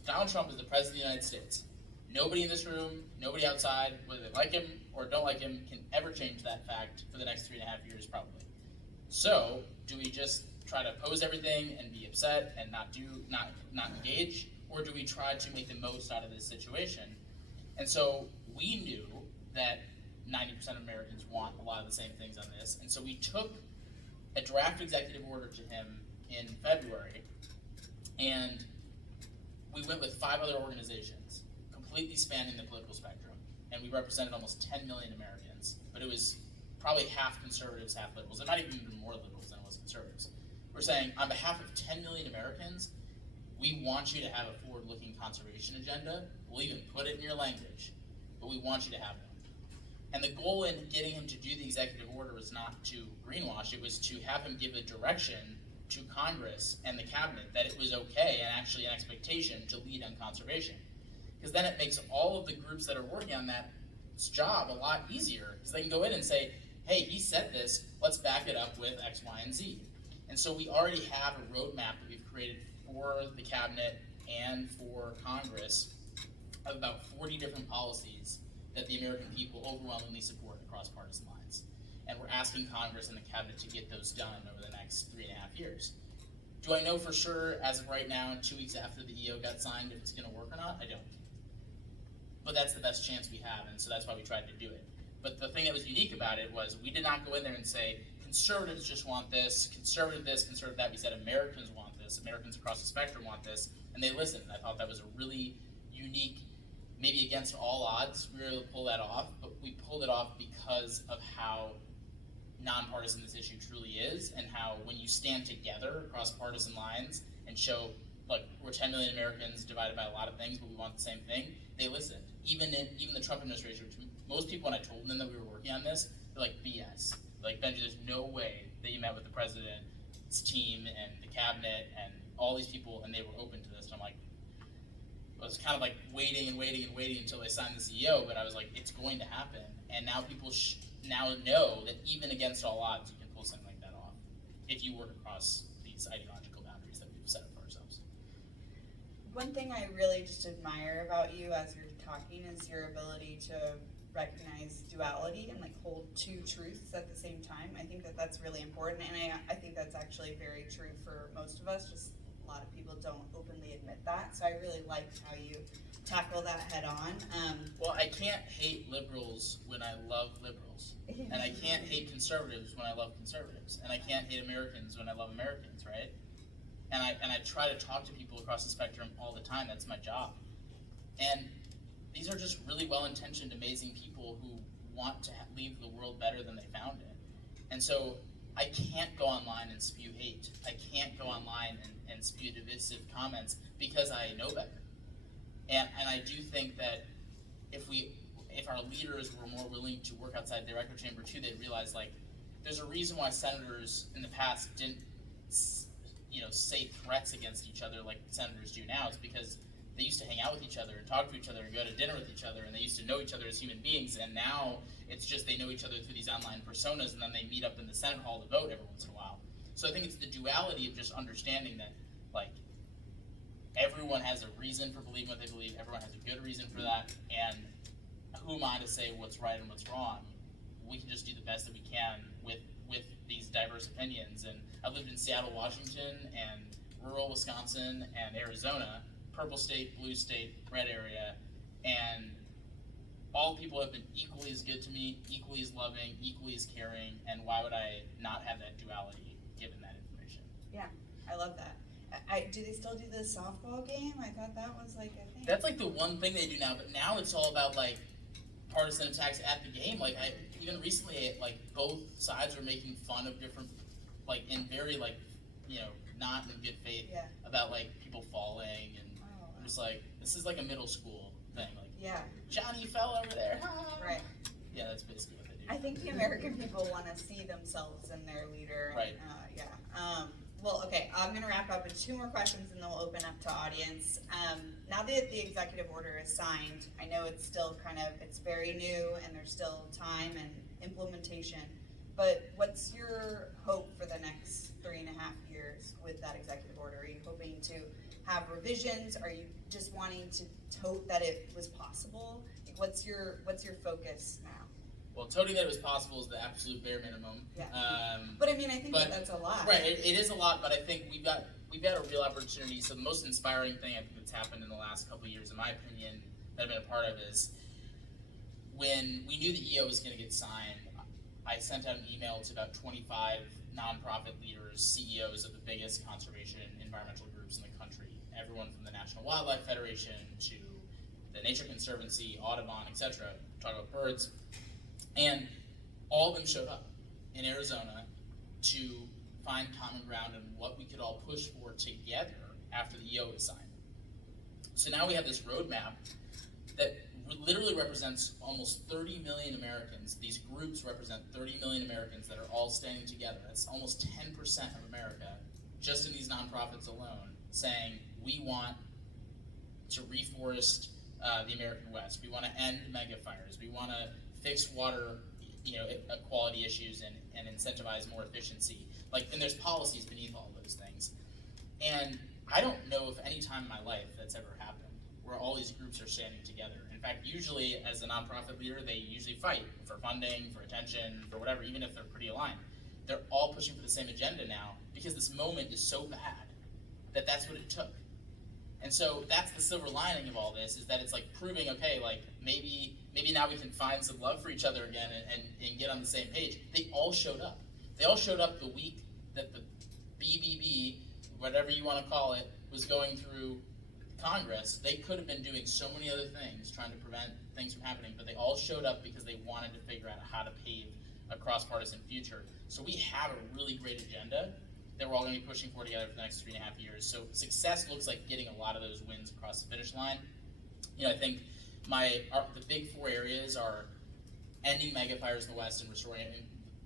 Donald Trump is the President of the United States. Nobody in this room, nobody outside, whether they like him or don't like him, can ever change that fact for the next 3.5 years probably. So, do we just try to oppose everything and be upset and not engage? Or do we try to make the most out of this situation? And so we knew that 90% of Americans want a lot of the same things on this. And so we took a draft executive order to him in February, and we went with 5 other organizations, completely spanning the political spectrum. And we represented almost 10 million Americans, but it was probably half conservatives, half liberals. It might have even been more liberals than it was conservatives. We're saying, on behalf of 10 million Americans, we want you to have a forward-looking conservation agenda. We'll even put it in your language, but we want you to have one. And the goal in getting him to do the executive order was not to greenwash, it was to have him give a direction to Congress and the cabinet that it was okay and actually an expectation to lead on conservation. Because then it makes all of the groups that are working on that job a lot easier, because they can go in and say, hey, he said this, let's back it up with X, Y, and Z. And so we already have a roadmap that we've created for the cabinet and for Congress of about 40 different policies that the American people overwhelmingly support across partisan lines. And we're asking Congress and the cabinet to get those done over the next 3.5 years. Do I know for sure, as of right now, 2 weeks after the EO got signed, if it's going to work or not? I don't. But that's the best chance we have, and so that's why we tried to do it. But the thing that was unique about it was we did not go in there and say, conservatives just want this, conservative that. We said Americans want this, Americans across the spectrum want this, and they listened. I thought that was a really unique, maybe against all odds, we were able to pull that off, but we pulled it off because of how nonpartisan this issue truly is, and how when you stand together across partisan lines and show, look, we're 10 million Americans divided by a lot of things, but we want the same thing, they listened. Even the Trump administration, which most people, when I told them that we were working on this, they're like, BS. Like, Benji, there's no way that you met with the president's team and the cabinet and all these people and they were open to this. And I'm like, I was kind of like waiting until they signed the CEO, but I was like, it's going to happen. And now people now know that even against all odds, you can pull something like that off if you work across these ideological boundaries that we've set up for ourselves. One thing I really just admire about you as you're talking is your ability to recognize duality and like hold 2 truths at the same time. I think that that's really important, and I think that's actually very true for most of us, just a lot of people don't openly admit that. So I really liked how you tackle that head on. Well, I can't hate liberals when I love liberals. And I can't hate conservatives when I love conservatives. And I can't hate Americans when I love Americans, right? And I try to talk to people across the spectrum all the time. That's my job. And these are just really well-intentioned, amazing people who want to leave the world better than they found it. And so I can't go online and spew hate. I can't go online and spew divisive comments because I know better. And I do think that if our leaders were more willing to work outside their echo chamber too, they'd realize like there's a reason why senators in the past didn't say threats against each other like senators do now. It's because they used to hang out with each other and talk to each other and go to dinner with each other, and they used to know each other as human beings. And now it's just they know each other through these online personas, and then they meet up in the Senate hall to vote every once in a while. So I think it's the duality of just understanding that like everyone has a reason for believing what they believe. Everyone has a good reason for that, and who am I to say what's right and what's wrong? We can just do the best that we can with these diverse opinions. And I've lived in Seattle, Washington, and rural Wisconsin, and Arizona, purple state, blue state, red area, and all people have been equally as good to me, equally as loving, equally as caring, and why would I not have that duality given that information? Yeah, I love that. Do they still do the softball game? I thought that was like a thing. That's like the one thing they do now, but now it's all about like partisan attacks at the game. Like even recently, like both sides were making fun of different, like in very like, not in good faith about like people falling, and I'm just like, this is like a middle school thing. Like, Johnny fell over there. Right. Yeah, that's basically what they do. I think the American people want to see themselves in their leader. Right. Well, okay, I'm going to wrap up with 2 more questions and then we'll open up to audience. Now that the executive order is signed, I know it's still it's very new and there's still time and implementation, but what's your hope for the next 3.5 years with that executive order? Are you hoping to have revisions? Are you just wanting to tote that it was possible? Like, what's your focus now? Well, toting that it was possible is the absolute bare minimum. Yeah. But I mean, I think that's a lot. Right, it is a lot, but I think we've got a real opportunity. So the most inspiring thing I think that's happened in the last couple of years, in my opinion, that I've been a part of is when we knew the EO was going to get signed, I sent out an email to about 25 nonprofit leaders, CEOs of the biggest conservation environmental groups in the country, everyone from the National Wildlife Federation to the Nature Conservancy, Audubon, etc., talk about birds. And all of them showed up in Arizona to find common ground and what we could all push for together after the EO was signed. So now we have this roadmap that literally represents almost 30 million Americans. These groups represent 30 million Americans that are all standing together. That's almost 10% of America, just in these nonprofits alone, saying we want to reforest the American West. We want to end mega fires. We want to fix water, quality issues and incentivize more efficiency. And there's policies beneath all those things. And I don't know if any time in my life that's ever happened where all these groups are standing together. In fact, usually as a nonprofit leader, they usually fight for funding, for attention, for whatever, even if they're pretty aligned. They're all pushing for the same agenda now because this moment is so bad that that's what it took. And so that's the silver lining of all this, is that it's like proving, okay, like maybe now we can find some love for each other again and get on the same page. They all showed up. They all showed up the week that the BBB, whatever you want to call it, was going through Congress. They could have been doing so many other things trying to prevent things from happening, but they all showed up because they wanted to figure out how to pave a cross-partisan future. So we have a really great agenda that we're all going to be pushing for together for the next 3.5 years. So success looks like getting a lot of those wins across the finish line. I think the big 4 areas are ending mega fires in the West and restoring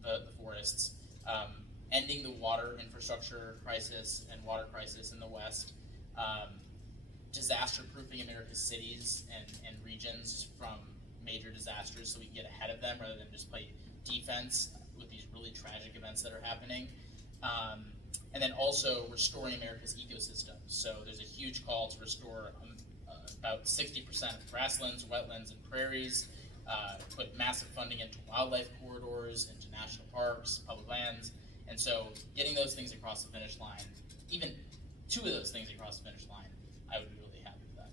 the forests, ending the water infrastructure crisis and water crisis in the West, disaster-proofing America's cities and regions from major disasters so we can get ahead of them rather than just play defense with these really tragic events that are happening. And then also restoring America's ecosystems. So there's a huge call to restore about 60% of grasslands, wetlands, and prairies, put massive funding into wildlife corridors, into national parks, public lands. And so getting those things across the finish line, even two of those things across the finish line, I would be really happy with that.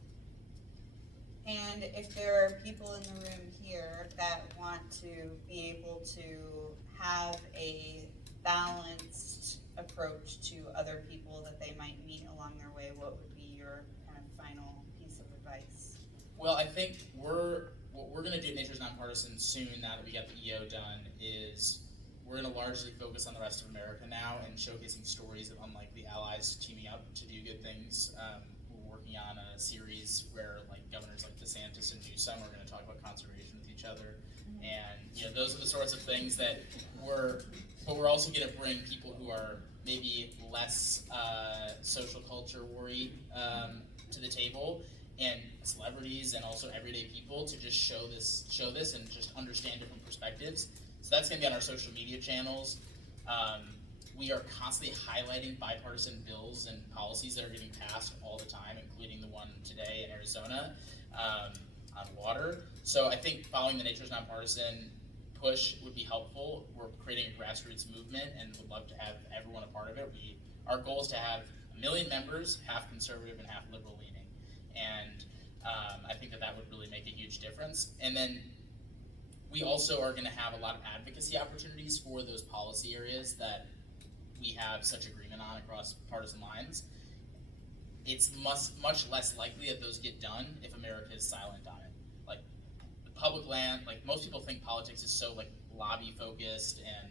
And if there are people in the room here that want to be able to have a balanced approach to other people that they might meet along their way, what would be your kind of final piece of advice? Well, I think what we're going to do at Nature's Nonpartisan soon, now that we got the EO done, is we're going to largely focus on the rest of America now and showcasing stories of unlikely allies teaming up to do good things. We're working on a series where governors like DeSantis and Newsom are going to talk about conservation with each other, and those are the sorts of things that but we're also going to bring people who are maybe less social culture worried to the table, and celebrities and also everyday people to just show this and just understand different perspectives. So that's going to be on our social media channels. We are constantly highlighting bipartisan bills and policies that are getting passed all the time, including the one today in Arizona on water. So I think following the Nature's Nonpartisan push would be helpful. We're creating a grassroots movement and would love to have everyone a part of it. Our goal is to have 1 million members, half conservative and half liberal leaning. And I think that would really make a huge difference. And then we also are going to have a lot of advocacy opportunities for those policy areas that we have such agreement on across partisan lines. It's much less likely that those get done if America is silent on it. The public land, most people think politics is so lobby focused and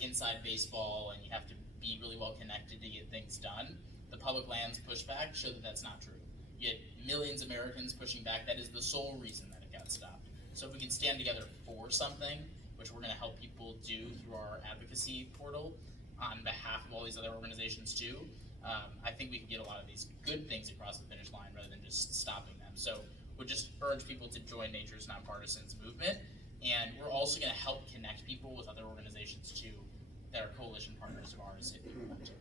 inside baseball, and you have to be really well connected to get things done. The public lands pushback show that that's not true. You had millions of Americans pushing back. That is the sole reason that it got stopped. So if we can stand together for something, which we're going to help people do through our advocacy portal on behalf of all these other organizations too, I think we can get a lot of these good things across the finish line rather than just stopping them. So we'll just urge people to join Nature's Nonpartisan's movement, and we're also going to help connect people with other organizations too that are coalition partners of ours if you want to.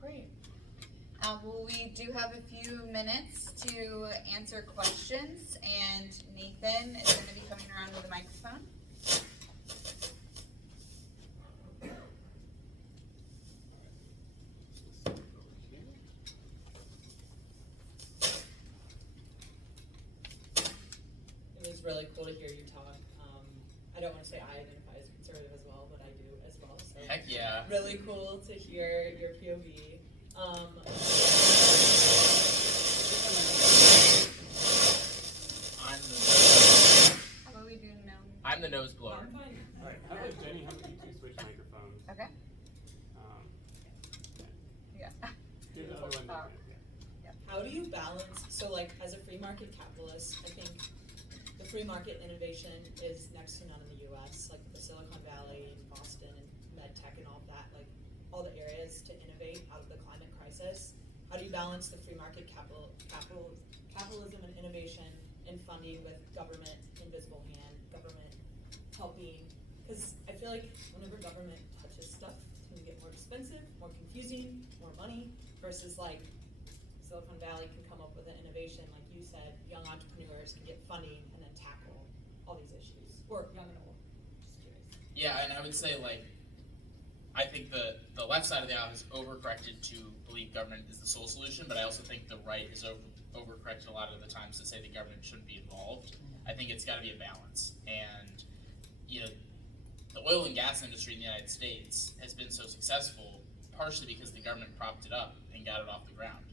Great. Well, we do have a few minutes to answer questions, and Nathan is going to be coming around with a microphone. It was really cool to hear you talk. I don't want to say I identify as a conservative as well, but I do as well. So Heck yeah. really cool to hear your POV. I'm How about we do no? the nose blower. I'm fine. Alright, how about Jenny, how about you two switch microphones? Okay. Yeah. Do the other one. How do you balance, so as a free market capitalist, I think the free market innovation is next to none in the US, the Silicon Valley and Boston and MedTech and all of that, all the areas to innovate out of the climate crisis. How do you balance the free market capitalism and innovation and funding with government invisible hand, government helping? Because I feel like whenever government touches stuff, it's gonna get more expensive, more confusing, more money, versus Silicon Valley can come up with an innovation, like you said, young entrepreneurs can get funding and then tackle all these issues, or young and old, just curious. Yeah, and I would say I think the left side of the aisle has overcorrected to believe government is the sole solution, but I also think the right has overcorrected a lot of the times to say the government shouldn't be involved. I think it's got to be a balance, and the oil and gas industry in the United States has been so successful partially because the government propped it up and got it off the ground.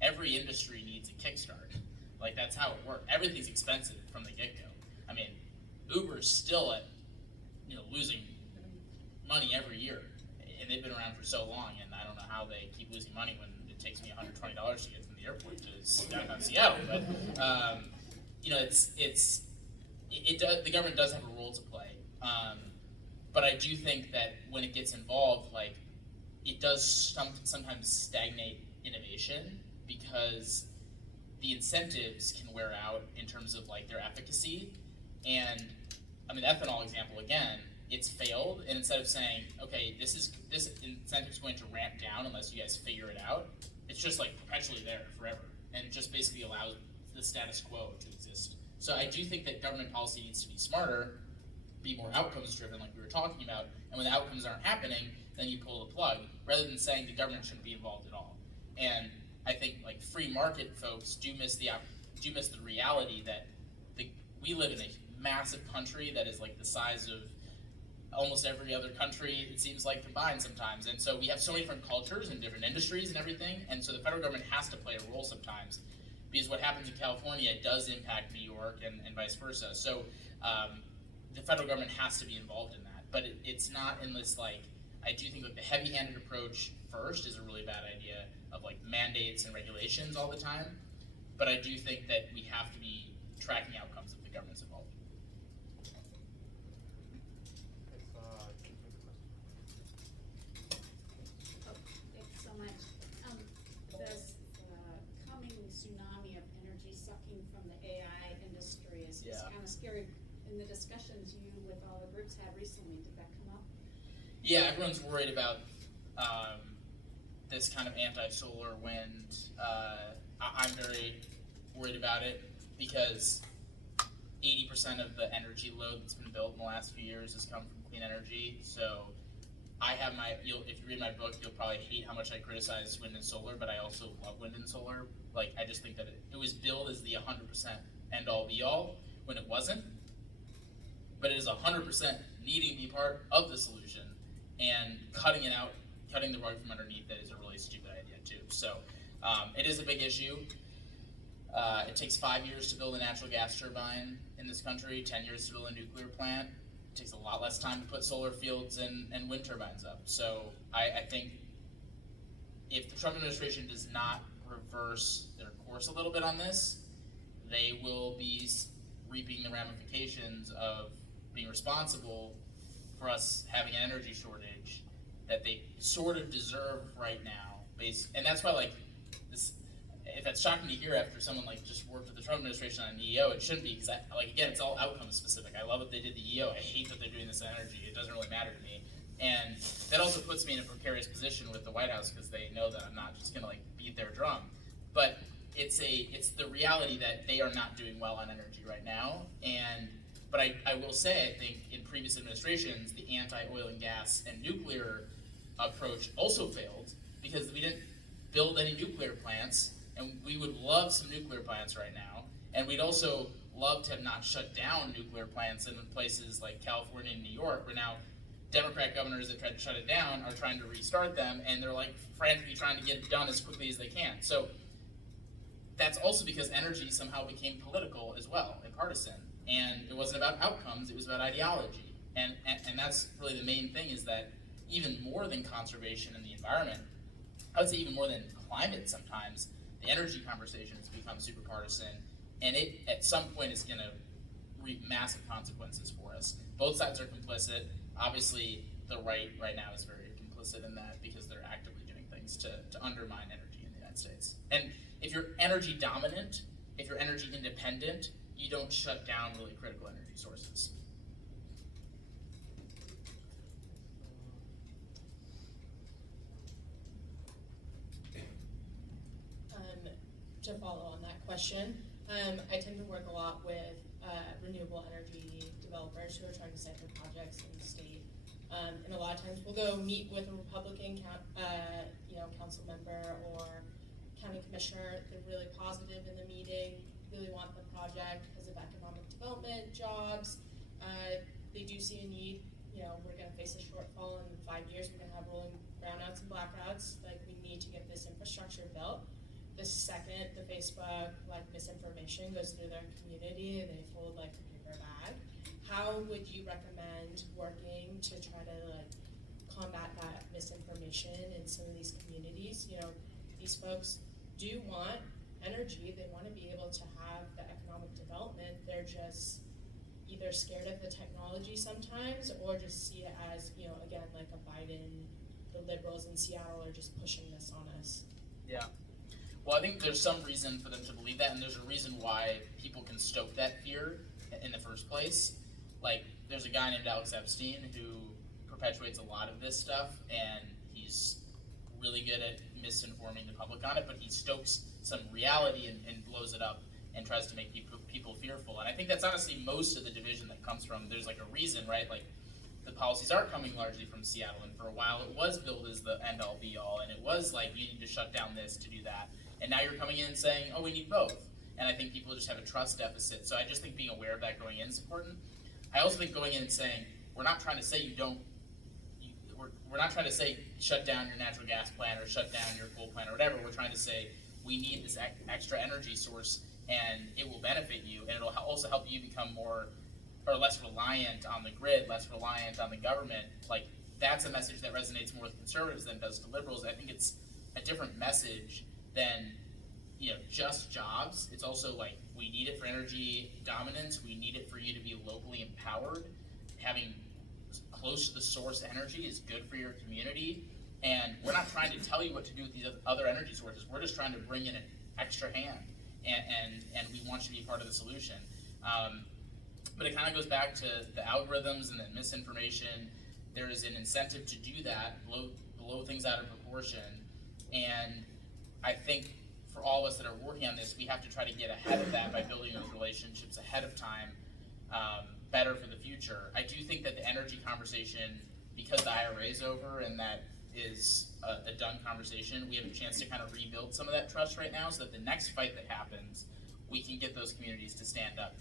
Every industry needs a kickstart. That's how it works. Everything's expensive from the get-go. I mean, Uber's still at losing money every year, and they've been around for so long, and I don't know how they keep losing money when it takes me $120 to get from the airport to downtown Seattle. But the government does have a role to play. But I do think that when it gets involved, it does sometimes stagnate innovation because the incentives can wear out in terms of their efficacy. And I mean, the ethanol example again, it's failed, and instead of saying, okay, this incentive is going to ramp down unless you guys figure it out, it's just perpetually there forever, and it just basically allows the status quo to exist. So I do think that government policy needs to be smarter, be more outcomes driven like we were talking about, and when the outcomes aren't happening, then you pull the plug, rather than saying the government shouldn't be involved at all. And I think like free market folks do miss the reality that we live in a massive country that is like the size of almost every other country, it seems like, combined sometimes. And so we have so many different cultures and different industries and everything, and so the federal government has to play a role sometimes, because what happens in California does impact New York and vice versa. So the federal government has to be involved in that, but it's not in this, like, I do think like the heavy-handed approach first is a really bad idea of like mandates and regulations all the time, but I do think that we have to be tracking outcomes if the government's involved. Thanks so much. This coming tsunami of energy sucking from the AI industry is Yeah. kind of scary. In the discussions you with all the groups had recently, did that come up? Yeah, everyone's worried about this kind of anti-solar wind. I'm very worried about it because 80% of the energy load that's been built in the last few years has come from clean energy. So I have if you read my book, you'll probably hate how much I criticize wind and solar, but I also love wind and solar. Like, I just think that it was billed as the 100% end-all be-all when it wasn't. But it is 100% needing to be part of the solution, and cutting it out, cutting the rug from underneath it is a really stupid idea too. So it is a big issue. It takes 5 years to build a natural gas turbine in this country, 10 years to build a nuclear plant. It takes a lot less time to put solar fields and wind turbines up. So I think if the Trump administration does not reverse their course a little bit on this, they will be reaping the ramifications of being responsible for us having an energy shortage that they sort of deserve right now. And that's why, like, this, if that's shocking to hear after someone like just worked with the Trump administration on EO, it shouldn't be, because again, it's all outcome specific. I love that they did the EO. I hate that they're doing this energy. It doesn't really matter to me. And that also puts me in a precarious position with the White House, because they know that I'm not just gonna like beat their drum. But it's the reality that they are not doing well on energy right now. But I will say, I think in previous administrations, the anti-oil and gas and nuclear approach also failed, because we didn't build any nuclear plants, and we would love some nuclear plants right now. And we'd also love to have not shut down nuclear plants in places like California and New York, where now Democrat governors that tried to shut it down are trying to restart them, and they're like frantically trying to get it done as quickly as they can. So that's also because energy somehow became political as well and partisan. And it wasn't about outcomes, it was about ideology. And that's really the main thing, is that even more than conservation and the environment, I would say even more than climate sometimes, the energy conversation has become super partisan, and it at some point is going to reap massive consequences for us. Both sides are complicit. Obviously, the right now is very complicit in that, because they're actively doing things to undermine energy in the United States. And if you're energy dominant, if you're energy independent, you don't shut down really critical energy sources. To follow on that question, I tend to work a lot with renewable energy developers who are trying to set their projects in the state. And a lot of times we'll go meet with a Republican council member or county commissioner. They're really positive in the meeting, really want the project because of economic development, jobs. They do see a need. We're going to face a shortfall in 5 years. We're going to have rolling brownouts and blackouts. Like, we need to get this infrastructure built. The second the Facebook misinformation goes through their community and they fold like a paper bag, how would you recommend working to try to combat that misinformation in some of these communities? These folks do want energy, they want to be able to have the economic development, they're just either scared of the technology sometimes, or just see it as, again, like a Biden, the liberals in Seattle are just pushing this on us. Yeah. Well, I think there's some reason for them to believe that, and there's a reason why people can stoke that fear in the first place. Like, there's a guy named Alex Epstein who perpetuates a lot of this stuff, and he's really good at misinforming the public on it, but he stokes some reality and blows it up and tries to make people fearful. And I think that's honestly most of the division that comes from, there's like a reason, right? Like, the policies are coming largely from Seattle, and for a while it was billed as the end-all be-all, and it was like, you need to shut down this to do that. And now you're coming in and saying, oh, we need both. And I think people just have a trust deficit. So I just think being aware of that going in is important. I also think going in and saying, we're not trying to say we're not trying to say shut down your natural gas plant or shut down your coal plant or whatever. We're trying to say we need this extra energy source and it will benefit you, and it'll also help you become more or less reliant on the grid, less reliant on the government. Like, that's a message that resonates more with conservatives than it does to liberals. I think it's a different message than, just jobs. It's also like, we need it for energy dominance. We need it for you to be locally empowered. Having close to the source energy is good for your community. And we're not trying to tell you what to do with these other energy sources. We're just trying to bring in an extra hand, and we want you to be part of the solution. But it kind of goes back to the algorithms and the misinformation. There is an incentive to do that, blow things out of proportion. And I think for all of us that are working on this, we have to try to get ahead of that by building those relationships ahead of time, better for the future. I do think that the energy conversation, because the IRA is over and that is a done conversation, we have a chance to kind of rebuild some of that trust right now so that the next fight that happens, we can get those communities to stand up.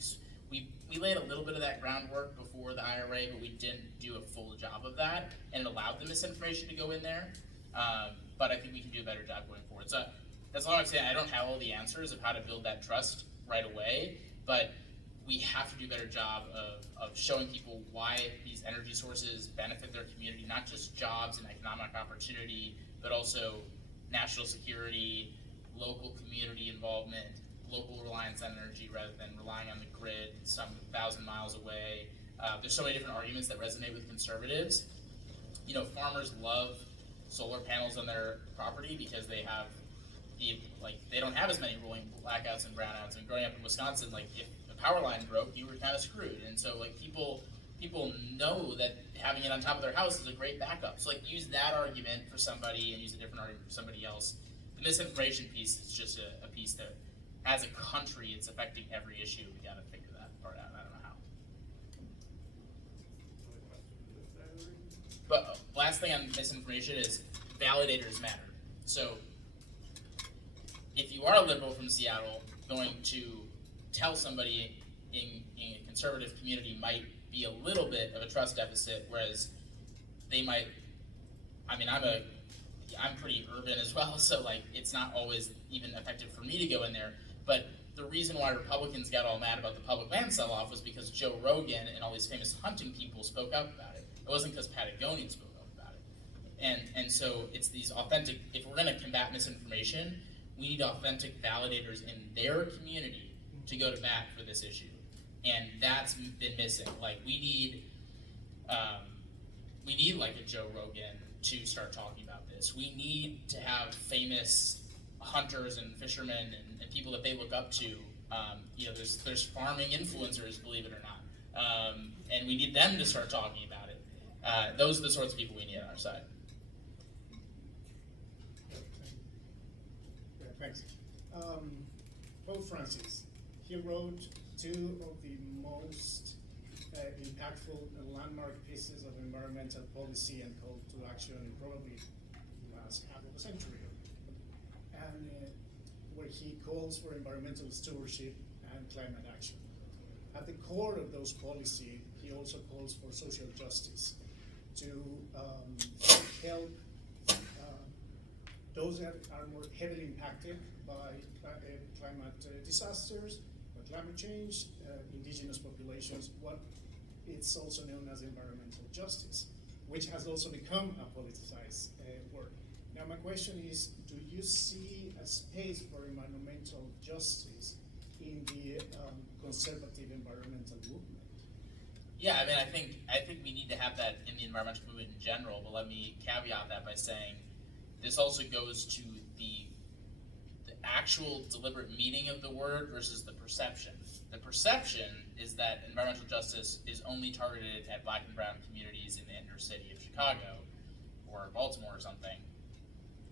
We laid a little bit of that groundwork before the IRA, but we didn't do a full job of that, and it allowed the misinformation to go in there. But I think we can do a better job going forward. So that's all I'm saying. I don't have all the answers of how to build that trust right away, but we have to do a better job of showing people why these energy sources benefit their community, not just jobs and economic opportunity, but also national security, local community involvement, local reliance on energy rather than relying on the grid some 1,000 miles away. There's so many different arguments that resonate with conservatives. Farmers love solar panels on their property because they have they don't have as many rolling blackouts and brownouts. And growing up in Wisconsin, if the power line broke, you were kind of screwed. And so people know that having it on top of their house is a great backup. So use that argument for somebody and use a different argument for somebody else. The misinformation piece is just a piece that, as a country, it's affecting every issue. We got to figure that part out. I don't know how. But last thing on misinformation is validators matter. So if you are a liberal from Seattle, going to tell somebody in a conservative community might be a little bit of a trust deficit, whereas they might, I'm pretty urban as well, so it's not always even effective for me to go in there. But the reason why Republicans got all mad about the public land sell-off was because Joe Rogan and all these famous hunting people spoke up about it. It wasn't because Patagonia spoke up about it. And so it's these authentic, if we're going to combat misinformation, we need authentic validators in their community to go to bat for this issue. And that's been missing. We need a Joe Rogan to start talking about this. We need to have famous hunters and fishermen and people that they look up to. There's farming influencers, believe it or not. And we need them to start talking about it. Those are the sorts of people we need on our side. Yeah, thanks. Pope Francis, he wrote two of the most impactful and landmark pieces of environmental policy and call to action in probably the last half of a century. And where he calls for environmental stewardship and climate action. At the core of those policies, he also calls for social justice to help those that are more heavily impacted by climate disasters, by climate change, indigenous populations, what it's also known as environmental justice, which has also become a politicized word. Now my question is, do you see a space for environmental justice in the conservative environmental movement? Yeah, I think we need to have that in the environmental movement in general, but let me caveat that by saying this also goes to the actual deliberate meaning of the word versus the perception. The perception is that environmental justice is only targeted at Black and brown communities in the inner city of Chicago or Baltimore or something,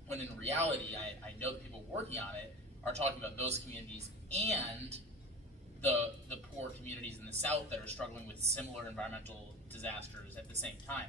when in reality, I know the people working on it are talking about those communities and the poor communities in the South that are struggling with similar environmental disasters at the same time.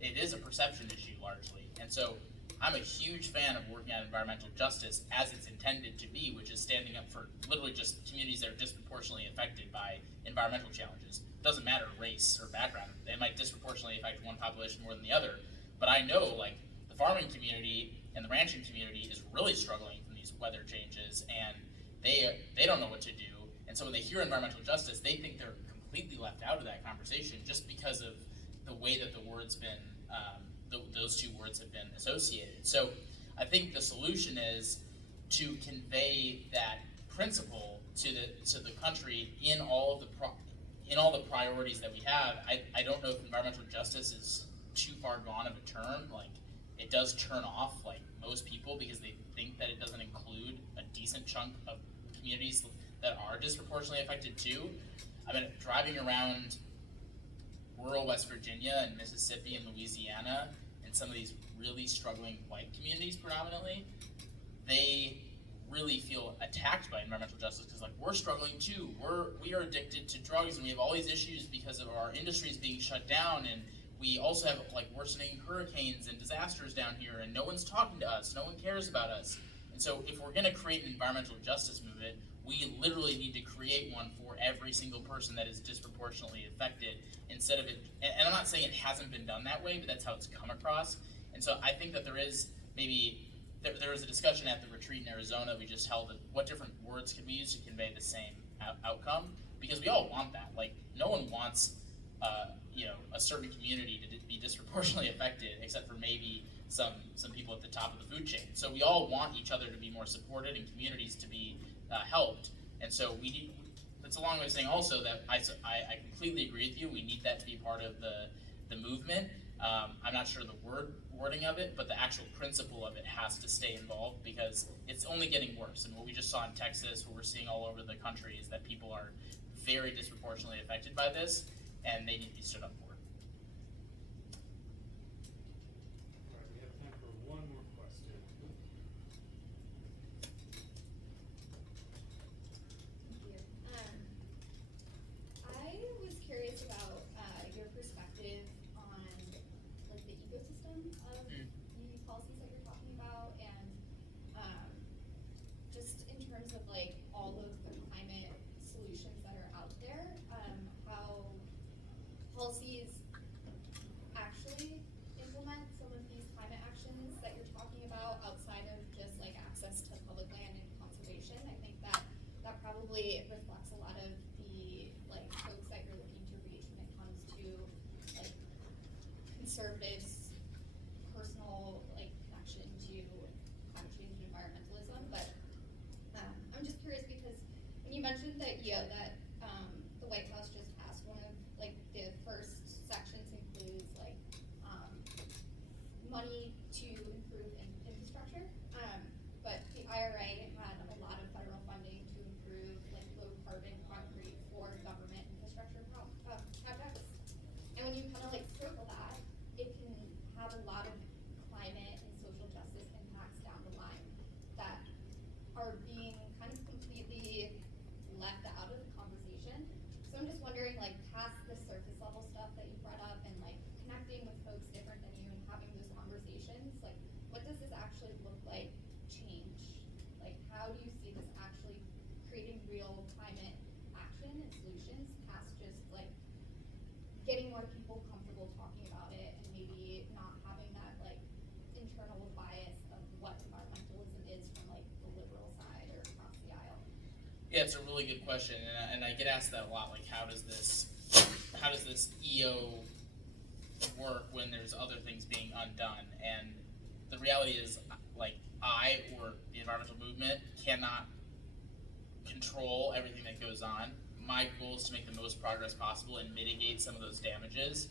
It is a perception issue largely. And so I'm a huge fan of working on environmental justice as it's intended to be, which is standing up for literally just communities that are disproportionately affected by environmental challenges. Doesn't matter race or background. They might disproportionately affect one population more than the other. But I know, like, the farming community and the ranching community is really struggling from these weather changes, and they don't know what to do. And so when they hear environmental justice, they think they're completely left out of that conversation just because of the way that the word's been, those two words have been associated. So I think the solution is to convey that principle to the country in all of the priorities that we have. I don't know if environmental justice is too far gone of a term. Like, it does turn off like most people because they think that it doesn't include a decent chunk of communities that are disproportionately affected too. I've been driving around rural West Virginia and Mississippi and Louisiana and some of these really struggling white communities predominantly. They really feel attacked by environmental justice because, like, we're struggling too. We are addicted to drugs, and we have all these issues because of our industries being shut down, and we also have like worsening hurricanes and disasters down here, and no one's talking to us, no one cares about us. And so if we're going to create an environmental justice movement, we literally need to create one for every single person that is disproportionately affected instead of it. And I'm not saying it hasn't been done that way, but that's how it's come across. And so I think that there is maybe, there was a discussion at the retreat in Arizona we just held of what different words could we use to convey the same outcome, because we all want that. Like, no one wants a certain community to be disproportionately affected, except for maybe some people at the top of the food chain. So we all want each other to be more supported and communities to be helped. And so we need, that's a long way of saying also that I completely agree with you. We need that to be part of the movement. I'm not sure the wording of it, but the actual principle of it has to stay involved because it's only getting worse. And what we just saw in Texas, what we're seeing all over the country, is that people are very disproportionately affected by this, and they need to be stood up for. All right, we have time for one more question. Thank you. I was curious about your perspective on like the ecosystem of the policies that you're talking about, and just in terms of like all of the climate solutions that are out there, how policies actually implement some of these climate actions that you're talking about outside of just like access to public land and conservation. I think that probably reflects a lot of the like folks that you're looking to reach when it comes to like conservatives' personal like connection to climate change and environmentalism. But I'm just curious because when you mentioned that the White House just passed one of like the first sections includes like money to improve infrastructure, but the IRA had a lot of federal funding to improve like low carbon concrete for government infrastructure projects. And when you kind of like circle that, it can have a lot of climate and social justice impacts down the line that are being kind of completely left out of the conversation. So I'm just wondering, like, past the surface level stuff that you brought up and like connecting with folks different than you and having those conversations, like, what does this actually look like change? Like, how do you see this actually creating real climate action and solutions past just like getting more people comfortable talking about it and maybe not having that like internal bias of what environmentalism is from like the liberal side or across the aisle? Yeah, it's a really good question, and I get asked that a lot. Like, how does this EO work when there's other things being undone? And the reality is, like, I or the environmental movement cannot control everything that goes on. My goal is to make the most progress possible and mitigate some of those damages.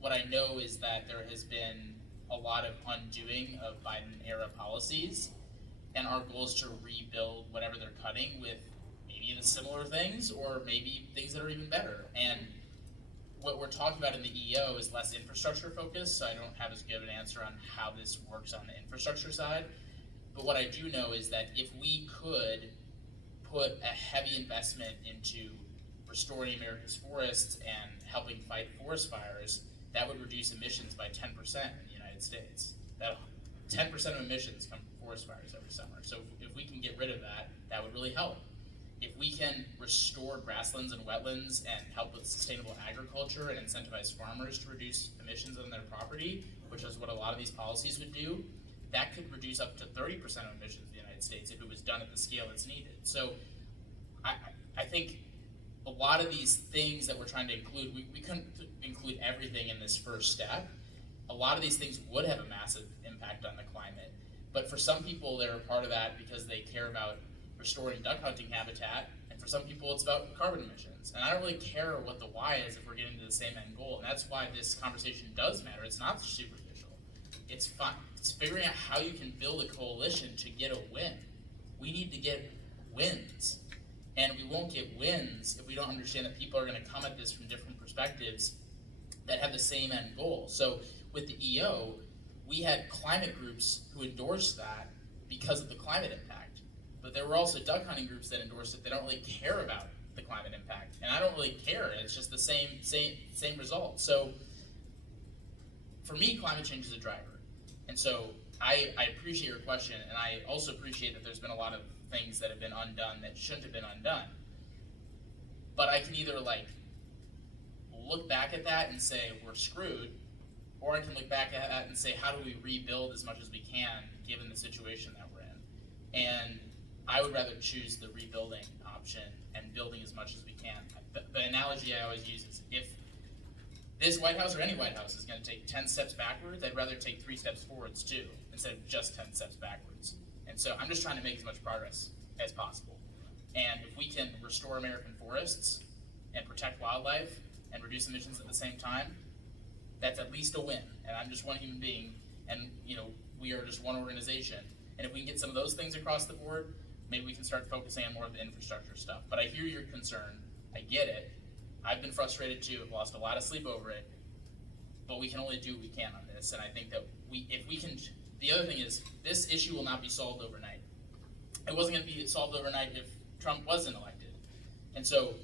What I know is that there has been a lot of undoing of Biden-era policies, and our goal is to rebuild whatever they're cutting with maybe the similar things or maybe things that are even better. And what we're talking about in the EO is less infrastructure focused, so I don't have as good of an answer on how this works on the infrastructure side. But what I do know is that if we could put a heavy investment into restoring America's forests and helping fight forest fires, that would reduce emissions by 10% in the United States. 10% of emissions come from forest fires every summer. So if we can get rid of that, that would really help. If we can restore grasslands and wetlands and help with sustainable agriculture and incentivize farmers to reduce emissions on their property, which is what a lot of these policies would do, that could reduce up to 30% of emissions in the United States if it was done at the scale that's needed. So I think a lot of these things that we're trying to include, we couldn't include everything in this first step. A lot of these things would have a massive impact on the climate. But for some people, they're a part of that because they care about restoring duck hunting habitat, and for some people it's about carbon emissions. And I don't really care what the why is if we're getting to the same end goal, and that's why this conversation does matter. It's not superficial. It's fun. It's figuring out how you can build a coalition to get a win. We need to get wins, and we won't get wins if we don't understand that people are going to come at this from different perspectives that have the same end goal. So with the EO, we had climate groups who endorsed that because of the climate impact. But there were also duck hunting groups that endorsed it. They don't really care about the climate impact, and I don't really care. It's just the same result. So for me, climate change is a driver, and so I appreciate your question, and I also appreciate that there's been a lot of things that have been undone that shouldn't have been undone. But I can either look back at that and say we're screwed, or I can look back at that and say how do we rebuild as much as we can given the situation that we're in. And I would rather choose the rebuilding option and building as much as we can. The analogy I always use is if this White House or any White House is going to take 10 steps backwards, I'd rather take 3 steps forwards too, instead of just 10 steps backwards. And so I'm just trying to make as much progress as possible. And if we can restore American forests and protect wildlife and reduce emissions at the same time, that's at least a win. And I'm just one human being, and we are just one organization. And if we can get some of those things across the board, maybe we can start focusing on more of the infrastructure stuff. But I hear your concern. I get it. I've been frustrated too. I've lost a lot of sleep over it. But we can only do what we can on this. And I think that the other thing is, this issue will not be solved overnight. It wasn't going to be solved overnight if Trump wasn't elected. And so,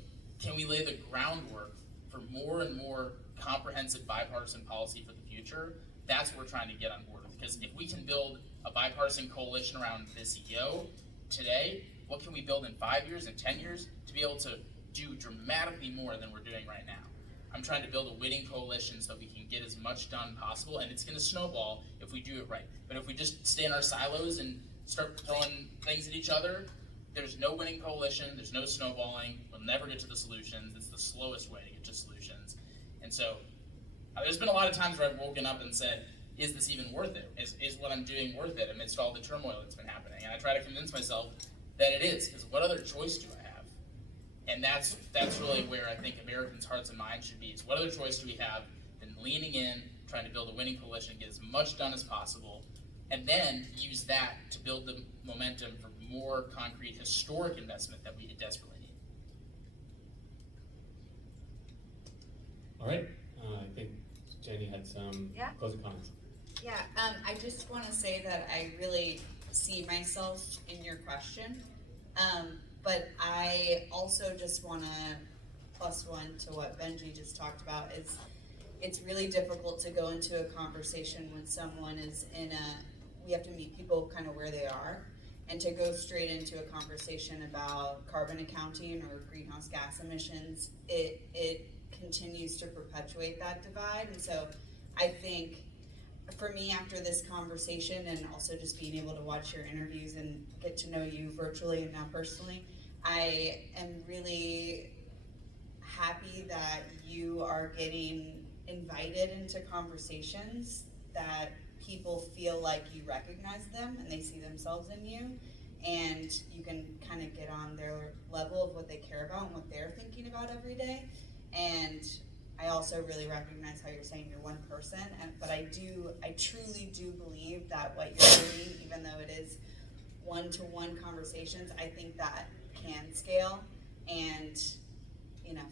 can we lay the groundwork for more and more comprehensive bipartisan policy for the future? That's what we're trying to get on board with. Because if we can build a bipartisan coalition around this EO today, what can we build in 5 years and 10 years to be able to do dramatically more than we're doing right now? I'm trying to build a winning coalition so that we can get as much done possible, and it's going to snowball if we do it right. But if we just stay in our silos and start throwing things at each other, there's no winning coalition, there's no snowballing, we'll never get to the solutions. It's the slowest way to get to solutions. And so there's been a lot of times where I've woken up and said, is this even worth it? Is what I'm doing worth it amidst all the turmoil that's been happening? And I try to convince myself that it is, because what other choice do I have? And that's really where I think Americans' hearts and minds should be, is what other choice do we have than leaning in, trying to build a winning coalition, get as much done as possible, and then use that to build the momentum for more concrete historic investment that we desperately need. All right, I think Jenny had some closing comments. Yeah, I just want to say that I really see myself in your question, but I also just want to plus one to what Benji just talked about is it's really difficult to go into a conversation when someone is we have to meet people kind of where they are, and to go straight into a conversation about carbon accounting or greenhouse gas emissions, it continues to perpetuate that divide. And so I think for me, after this conversation and also just being able to watch your interviews and get to know you virtually and now personally, I am really happy that you are getting invited into conversations that people feel like you recognize them and they see themselves in you, and you can kind of get on their level of what they care about and what they're thinking about every day. And I also really recognize how you're saying you're one person, but I truly do believe that what you're doing, even though it is one-to-one conversations, I think that can scale. And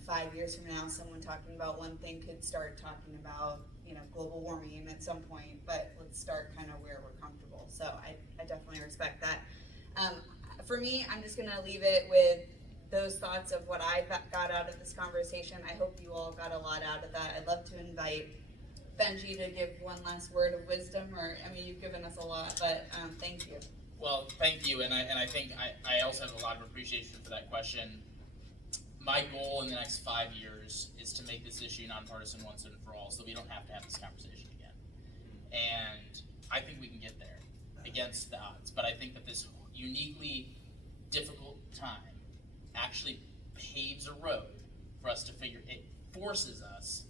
5 years from now, someone talking about one thing could start talking about global warming at some point, but let's start kind of where we're comfortable. So I definitely respect that. For me, I'm just gonna leave it with those thoughts of what I got out of this conversation. I hope you all got a lot out of that. I'd love to invite Benji to give one last word of wisdom, or, I mean, you've given us a lot, but, thank you. Well, thank you, and I think I also have a lot of appreciation for that question. My goal in the next 5 years is to make this issue nonpartisan once and for all, so we don't have to have this conversation again. And I think we can get there against the odds, but I think that this uniquely difficult time actually paves a road for us to figure, it forces us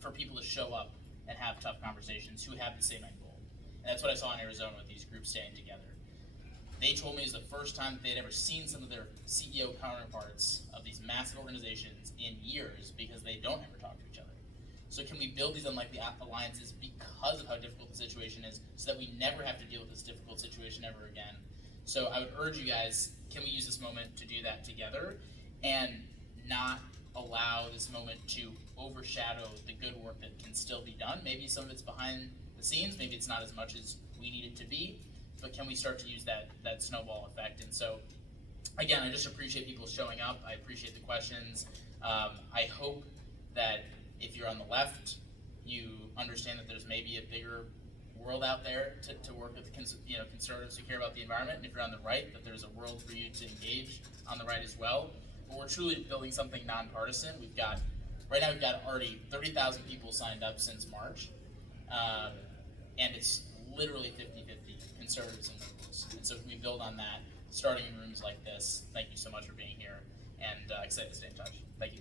for people to show up and have tough conversations who have the same end goal. And that's what I saw in Arizona with these groups staying together. They told me it was the first time they'd ever seen some of their CEO counterparts of these massive organizations in years because they don't ever talk to each other. So can we build these unlikely alliances because of how difficult the situation is so that we never have to deal with this difficult situation ever again? So I would urge you guys, can we use this moment to do that together and not allow this moment to overshadow the good work that can still be done? Maybe some of it's behind the scenes, maybe it's not as much as we need it to be, but can we start to use that snowball effect? And so, again, I just appreciate people showing up. I appreciate the questions. I hope that if you're on the left, you understand that there's maybe a bigger world out there to work with conservatives who care about the environment. And if you're on the right, that there's a world for you to engage on the right as well. But we're truly building something nonpartisan. Right now we've got already 30,000 people signed up since March. And it's literally 50-50, conservatives and liberals. And so can we build on that, starting in rooms like this? Thank you so much for being here, and excited to stay in touch. Thank you.